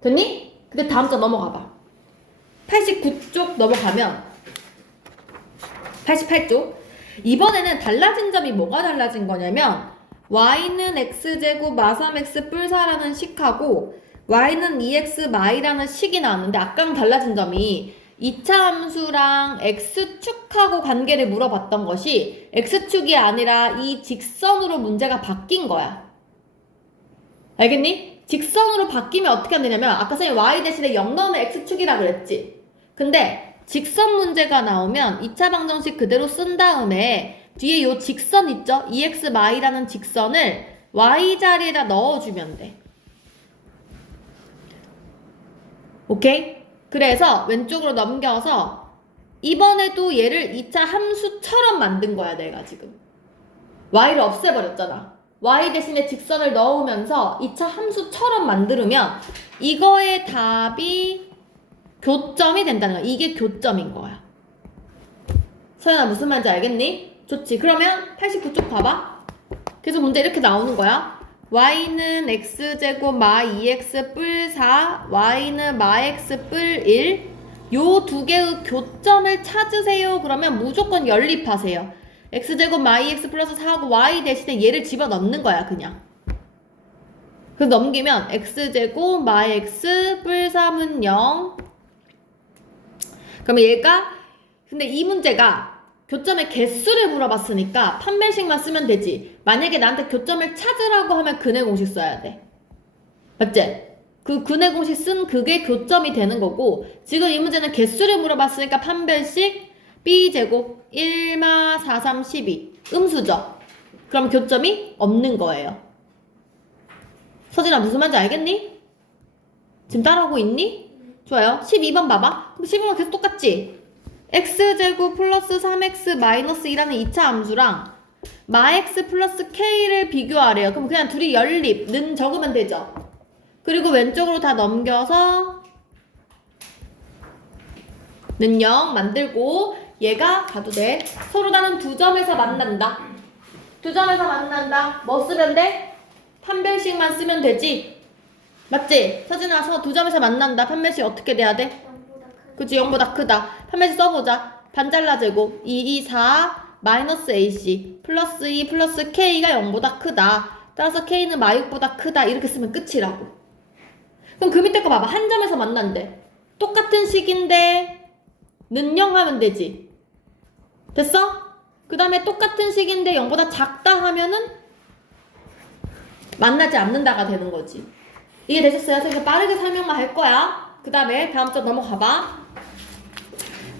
됐니? 근데 다음 장 넘어가봐. 89쪽 넘어가면 88쪽 이번에는 달라진 점이 뭐가 달라진 거냐면 y는 x제곱 마3x 뿔 4라는 식하고 y는 2x 마이라는 식이 나왔는데 아까랑 달라진 점이 2차 함수랑 x축하고 관계를 물어봤던 것이 x축이 아니라 이 직선으로 문제가 바뀐 거야. 알겠니? 직선으로 바뀌면 어떻게 되냐면 아까 선생님 y 대신에 0 넣으면 x축이라 그랬지. 근데 직선 문제가 나오면 2차 방정식 그대로 쓴 다음에 뒤에 요 직선 있죠? 2x 마이라는 직선을 y 자리에다 넣어주면 돼. 오케이? 그래서 왼쪽으로 넘겨서 이번에도 얘를 2차 함수처럼 만든 거야 내가 지금. y를 없애버렸잖아. y 대신에 직선을 넣으면서 2차 함수처럼 만들면 이거의 답이 교점이 된다는 거야. 이게 교점인 거야. 서연아 무슨 말인지 알겠니? 좋지. 그러면 89쪽 봐봐. 그래서 문제 이렇게 나오는 거야. y는 x제곱 마 2x 뿔 4 y는 마 x 뿔 1 요 두 개의 교점을 찾으세요. 그러면 무조건 연립하세요. x제곱 마 2x 플러스 4하고 y 대신에 얘를 집어넣는 거야 그냥. 그래서 넘기면 x제곱 마 x 뿔 3은 0. 그러면 얘가 근데 이 문제가 교점의 개수를 물어봤으니까 판별식만 쓰면 되지. 만약에 나한테 교점을 찾으라고 하면 근의 공식 써야 돼. 맞지? 그 근의 공식 쓴 그게 교점이 되는 거고 지금 이 문제는 개수를 물어봤으니까 판별식 b제곱 1마 4, 3, 12 음수죠? 그럼 교점이 없는 거예요. 서진아 무슨 말인지 알겠니? 지금 따라오고 있니? 좋아요. 12번 봐봐. 그럼 12번 계속 똑같지? x제곱 플러스 3x 마이너스 2라는 2차 함수랑 마x 플러스 k를 비교하래요. 그럼 그냥 둘이 연립, 는 적으면 되죠. 그리고 왼쪽으로 다 넘겨서 는 0 만들고 얘가 가도 돼. 서로 다른 두 점에서 만난다. 두 점에서 만난다. 뭐 쓰면 돼? 판별식만 쓰면 되지. 맞지? 서진아, 두 점에서 만난다. 판매식 어떻게 돼야 돼? 0보다 큰. 그치, 0보다 크다. 판매식 써보자. 반잘라 제곱 2, 2, 4 마이너스 AC 플러스 2 플러스 K가 0보다 크다. 따라서 K는 마육보다 크다. 이렇게 쓰면 끝이라고. 그럼 그 밑에 거 봐봐. 한 점에서 만난대. 똑같은 식인데 는 0 하면 되지. 됐어? 그 다음에 똑같은 식인데 0보다 작다 하면은 만나지 않는다가 되는 거지. 이해되셨어요? 그래서 빠르게 설명만 할 거야. 그 다음에 다음 점 넘어가봐.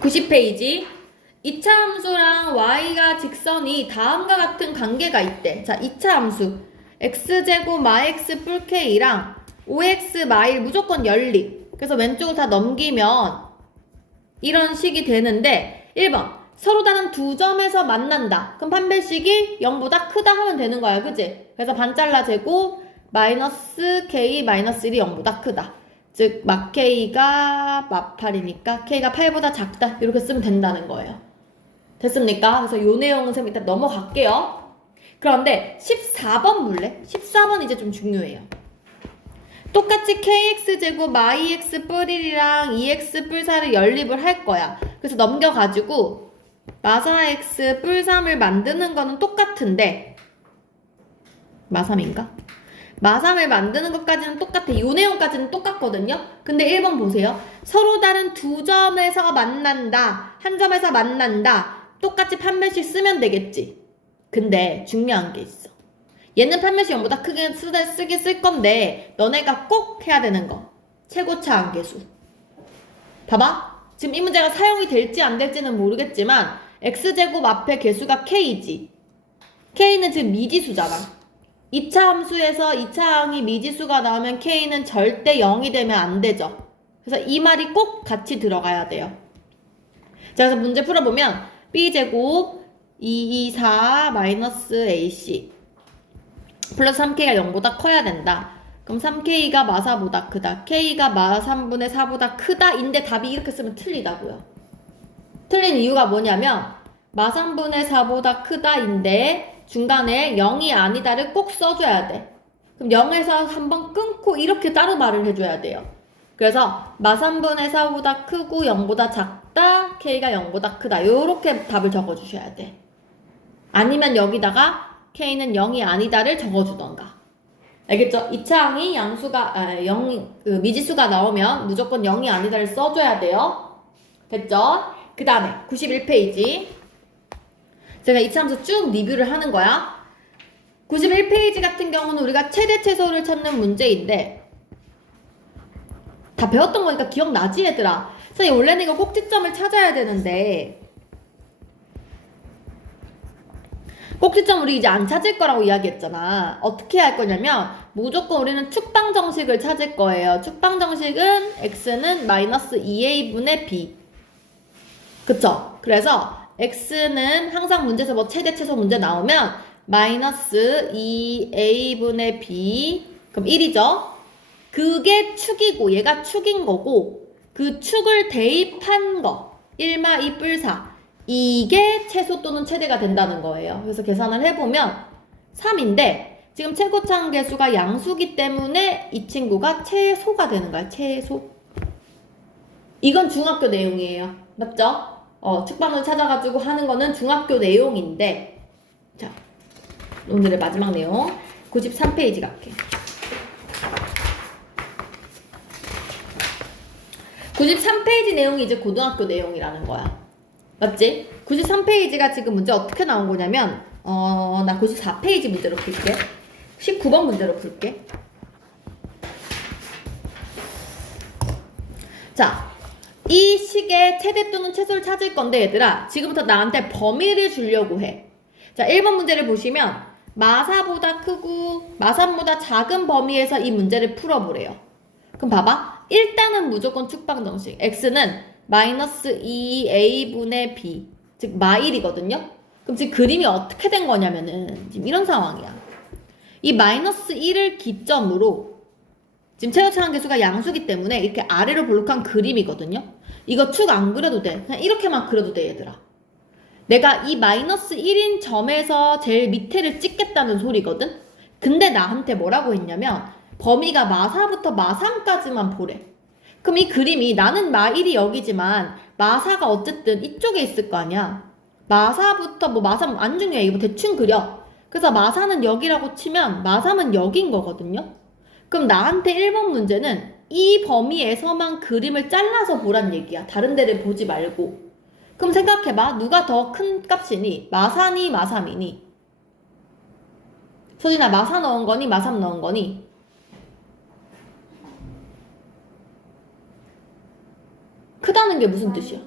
90페이지. 2차 함수랑 y가 직선이 다음과 같은 관계가 있대. 자, 2차 함수 x제곱 마x 뿔 k랑 5x 마일 무조건 연립. 그래서 왼쪽을 다 넘기면 이런 식이 되는데 1번 서로 다른 두 점에서 만난다. 그럼 판별식이 0보다 크다 하면 되는 거야. 그치? 그래서 반잘라 제곱 마이너스 k 마이너스 1이 0보다 크다. 즉 막 k가 막 8이니까 k가 8보다 작다. 이렇게 쓰면 된다는 거예요. 됐습니까? 그래서 요 내용은 쌤 일단 넘어갈게요. 그런데 14번 볼래? 14번 이제 좀 중요해요. 똑같이 kx제곱 yx 뿔 1이랑 2x 뿔 4를 연립을 할 거야. 그래서 넘겨가지고 마사 x 뿔 3을 만드는 거는 똑같은데 마3인가? 마3을 만드는 것까지는 똑같아. 요 내용까지는 똑같거든요. 근데 1번 보세요. 서로 다른 두 점에서 만난다. 한 점에서 만난다. 똑같이 판별식 쓰면 되겠지. 근데 중요한 게 있어. 얘는 판별식 0보다 크게 쓰긴 쓸 건데 너네가 꼭 해야 되는 거. 최고차 함계수. 봐봐. 지금 이 문제가 사용이 될지 안 될지는 모르겠지만 x제곱 앞에 개수가 k지. k는 지금 미지수잖아. 2차 함수에서 2차 항이 미지수가 나오면 k는 절대 0이 되면 안 되죠. 그래서 이 말이 꼭 같이 들어가야 돼요. 자, 그래서 문제 풀어보면 b제곱 2, 2, 4 마이너스 ac 플러스 3k가 0보다 커야 된다. 그럼 3k가 마4보다 크다. k가 마3분의 4보다 크다. 인데 답이 이렇게 쓰면 틀리다고요. 틀린 이유가 뭐냐면 마3분의 4보다 크다 인데 중간에 0이 아니다를 꼭 써줘야 돼. 그럼 0에서 한번 끊고 이렇게 따로 말을 해줘야 돼요. 그래서 마3분의 4보다 크고 0보다 작다. k가 0보다 크다. 요렇게 답을 적어주셔야 돼. 아니면 여기다가 k는 0이 아니다를 적어주던가. 알겠죠? 2차항이 미지수가 나오면 무조건 0이 아니다를 써줘야 돼요. 됐죠? 그 다음에 91페이지. 제가 2차 함수 쭉 리뷰를 하는 거야. 91페이지 같은 경우는 우리가 최대 최소를 찾는 문제인데 다 배웠던 거니까 기억나지 얘들아? 선생님 원래는 이거 꼭지점을 찾아야 되는데 꼭지점 우리 이제 안 찾을 거라고 이야기했잖아. 어떻게 할 거냐면 무조건 우리는 축방 정식을 찾을 거예요. 축방 정식은 x는 마이너스 2a분의 b. 그쵸? 그래서 x는 항상 문제에서 뭐 최대 최소 문제 나오면 마이너스 2a분의 b 그럼 1이죠? 그게 축이고 얘가 축인 거고 그 축을 대입한 거 1마 2 뿔 4 이게 최소 또는 최대가 된다는 거예요. 그래서 계산을 해보면 3인데 지금 최고차 함계수가 양수기 때문에 이 친구가 최소가 되는 거야. 최소. 이건 중학교 내용이에요. 맞죠? 축방을 찾아가지고 하는 거는 중학교 내용인데 자 오늘의 마지막 내용 93페이지 갈게. 93페이지 내용이 이제 고등학교 내용이라는 거야. 맞지? 93페이지가 지금 문제 어떻게 나온 거냐면 나 94페이지 문제로 풀게. 19번 문제로 풀게. 자, 이 식의 최대 또는 최소를 찾을 건데 얘들아 지금부터 나한테 범위를 주려고 해. 자, 1번 문제를 보시면 마4보다 크고 마3보다 작은 범위에서 이 문제를 풀어보래요. 그럼 봐봐. 일단은 무조건 축방 정식. x는 마이너스 2a분의 b 즉 마1이거든요. 그럼 지금 그림이 어떻게 된 거냐면은 지금 이런 상황이야. 이 마이너스 1을 기점으로 지금 최고차 함계수가 양수기 때문에 이렇게 아래로 볼록한 그림이거든요. 이거 축 안 그려도 돼. 그냥 이렇게만 그려도 돼 얘들아. 내가 이 마이너스 1인 점에서 제일 밑에를 찍겠다는 소리거든. 근데 나한테 뭐라고 했냐면 범위가 마4부터 마3까지만 보래. 그럼 이 그림이 나는 마1이 여기지만 마4가 어쨌든 이쪽에 있을 거 아니야. 마4부터 뭐 마3 안 중요해. 이거 대충 그려. 그래서 마4는 여기라고 치면 마3은 여긴 거거든요. 그럼 나한테 1번 문제는 이 범위에서만 그림을 잘라서 보란 얘기야. 다른 데를 보지 말고. 그럼 생각해봐. 누가 더 큰 값이니? 마4니 마3이니? 소진아, 마4 넣은 거니 마3 넣은 거니? 크다는 게 무슨 뜻이야?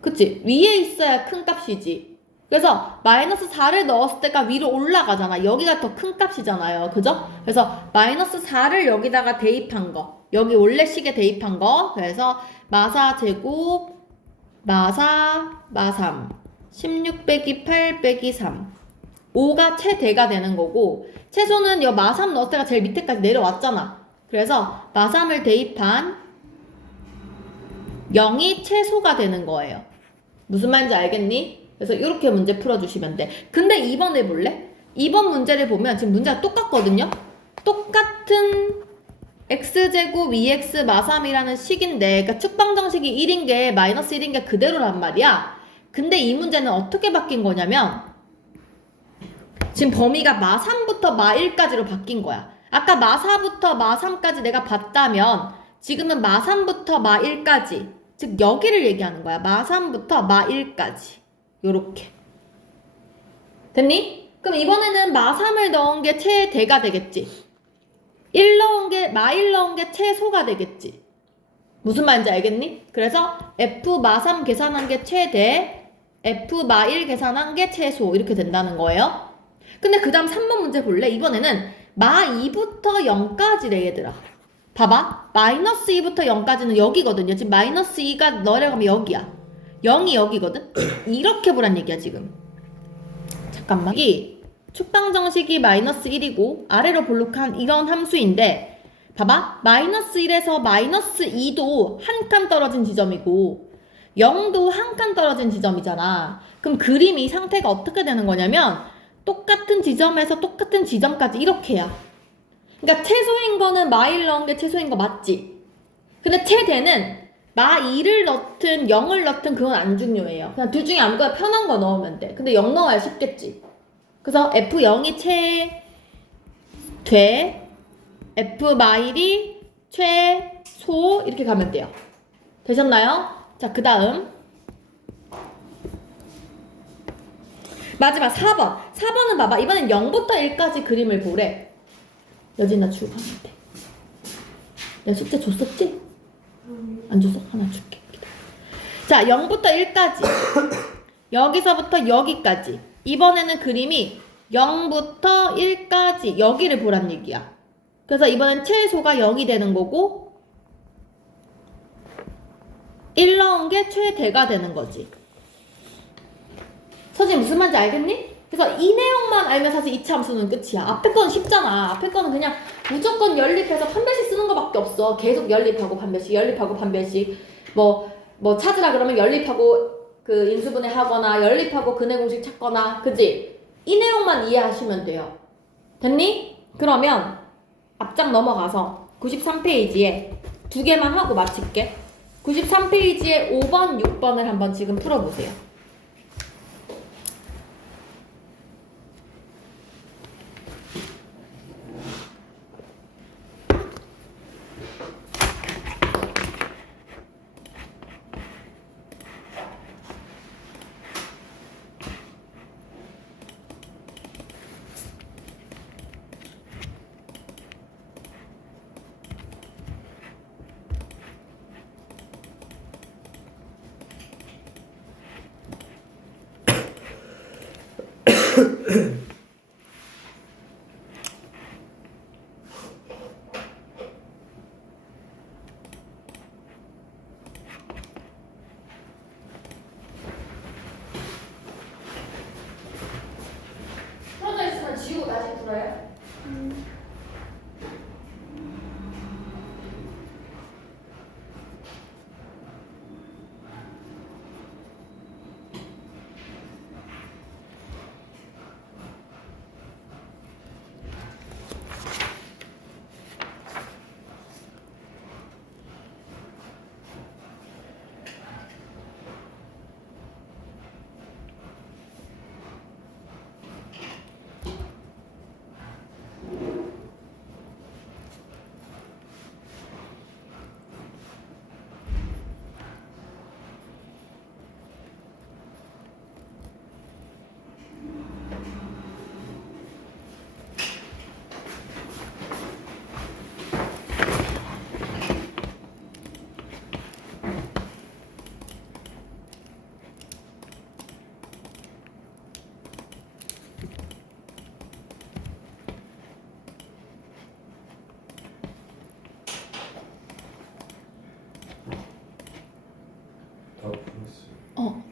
그치? 위에 있어야 큰 값이지. 그래서 마이너스 4를 넣었을 때가 위로 올라가잖아. 여기가 더 큰 값이잖아요. 그죠? 그래서 마이너스 4를 여기다가 대입한 거. 여기 원래식에 대입한 거. 그래서 마4 제곱 마4 마3 16 빼기 8 빼기 3 5가 최대가 되는 거고, 최소는 여 마3 넣었을 때가 제일 밑에까지 내려왔잖아. 그래서 마3을 대입한 0이 최소가 되는 거예요. 무슨 말인지 알겠니? 그래서 이렇게 문제 풀어주시면 돼. 근데 2번 해볼래? 2번 문제를 보면 지금 문제가 똑같거든요? 똑같은 x제곱 2x 마3이라는 식인데, 그러니까 축방정식이 1인 게 마이너스 1인 게 그대로란 말이야. 근데 이 문제는 어떻게 바뀐 거냐면 지금 범위가 마3부터 마1까지로 바뀐 거야. 아까 마4부터 마3까지 내가 봤다면 지금은 마3부터 마1까지, 즉 여기를 얘기하는 거야. 마3부터 마1까지 요렇게 됐니? 그럼 이번에는 마3을 넣은 게 최대가 되겠지. 1 넣은 게 마1 넣은 게 최소가 되겠지. 무슨 말인지 알겠니? 그래서 F 마3 계산한 게 최대, F 마1 계산한 게 최소 이렇게 된다는 거예요. 근데 그 다음 3번 문제 볼래? 이번에는 마2부터 0까지래 얘들아. 봐봐. 마이너스 2부터 0까지는 여기거든요. 지금 마이너스 2가 내려가면 여기야. 0이 여기거든? 이렇게 보란 얘기야 지금. 잠깐만. 여기 축방정식이 마이너스 1이고 아래로 볼록한 이런 함수인데, 봐봐. 마이너스 1에서 마이너스 2도 한 칸 떨어진 지점이고 0도 한 칸 떨어진 지점이잖아. 그럼 그림이 상태가 어떻게 되는 거냐면 똑같은 지점에서 똑같은 지점까지 이렇게야. 그러니까 최소인 거는 마1 넣은 게 최소인 거 맞지? 근데 최대는 마2를 넣든 0을 넣든 그건 안 중요해요. 그냥 둘 중에 아무거나 편한 거 넣으면 돼. 근데 0 넣어야 쉽겠지. 그래서 F0이 최대, F-1이 최소 이렇게 가면 돼요. 되셨나요? 자, 그 다음 마지막 4번. 4번은 봐봐. 이번엔 0부터 1까지 그림을 보래. 여진아 주고 가면 돼. 내가 숙제 줬었지? 안 줬어? 하나 줄게. 자, 0부터 1까지. 여기서부터 여기까지. 이번에는 그림이 0부터 1까지 여기를 보란 얘기야. 그래서 이번엔 최소가 0이 되는 거고 1 넣은 게 최대가 되는 거지. 서진 무슨 말인지 알겠니? 그래서 이 내용만 알면 사실 2차 함수는 끝이야. 앞에 거는 쉽잖아. 앞에 거는 그냥 무조건 연립해서 판별식 쓰는 거밖에 없어. 계속 연립하고 판별식, 연립하고 판별식. 뭐 찾으라 그러면 연립하고 그 인수분해 하거나 연립하고 근해 공식 찾거나, 그지? 이 내용만 이해하시면 돼요. 됐니? 그러면 앞장 넘어가서 93페이지에 두 개만 하고 마칠게. 93페이지에 5번, 6번을 한번 지금 풀어보세요. 풀어져 있으면 지우고 다시 풀어요?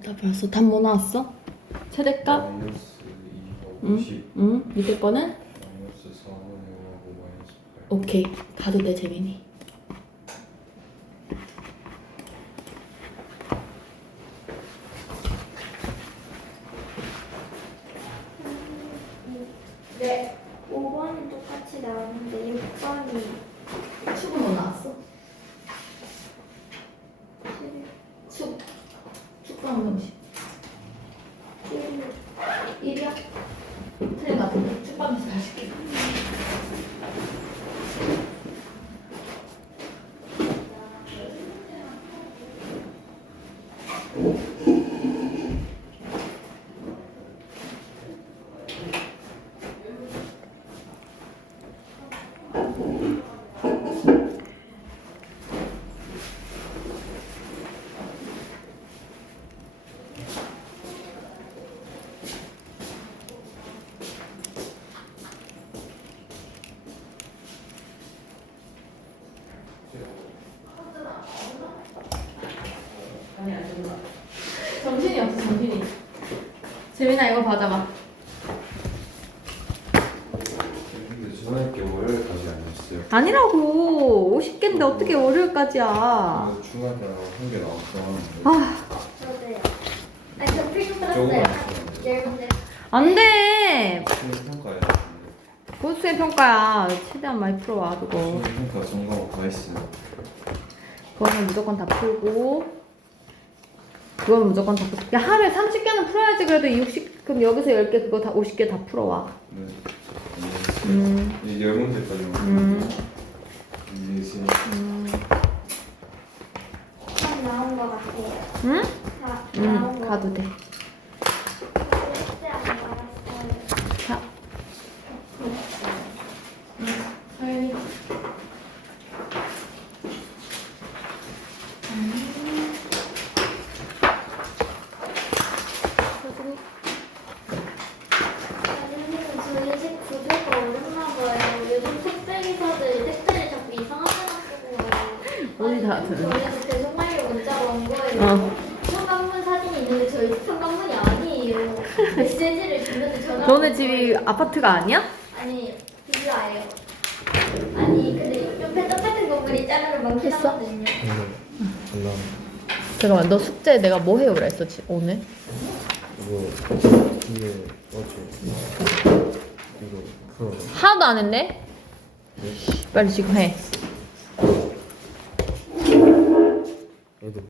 다 벌써 답 뭐 나왔어? 최대값? 마이너스 2하고 응? 10 응? 밑에 거는? 마이너스 4분의 5하고 마이너스 8 오케이. 봐도 돼, 재민이. 네. 5번이 똑같이 나오는데 6번이 축은 뭐 나왔어? 축. 축방 공식. 1이야? 틀린 것 같은데. 축방에서 다시 할게. 아니 안 된다. 정신이 없어 정신이. 재민아 이거 받아봐. 근데 전화할게 월요일까지 아니었어요? 아니라고. 50개인데 어떻게 월요일까지야. 중간에 한 개 나왔어 아 저도요. 아니 저 필기 조금 들었어요. 나왔어 10문제. 안돼. 평가야 보수의 평가야. 최대한 많이 풀어와 그거. 평가 전과목 다 했어요 그거는 무조건 다 풀고. 그건 무조건 다 풀고. 야 하루에 30개는 풀어야지. 그래도 60. 그럼 여기서 10개 그거 다 50개 다 풀어와. 네 음. 이 10문제까지만 이제 다 나온 것 같아요. 응? 다 나온 것 가도 돼. 그때 안 나왔어요. 자. 서연이. 선생님 저희 책 구조가 어렵나 봐요. 요즘 택배기사들 택배를 자꾸 이상한 데만 쓰고 어디 다 아니, 드는 저희한테 배송관리 문자가 온 거예요. 어. 현관문 사진이 있는데 저희 집 현관문이 아니에요. 메시지를 주는데 전화. 너네 집이 아파트가 아니야? 아니 빌라예요. 아니 근데 옆에 똑같은 건물이 짜르르 많긴 했어? 하거든요. 올라 잠깐만 너 숙제 내가 뭐 해오라 했어 오늘? 이거 이게 어째 이거 풀어 하나도 안 했네? 빨리 지금 해.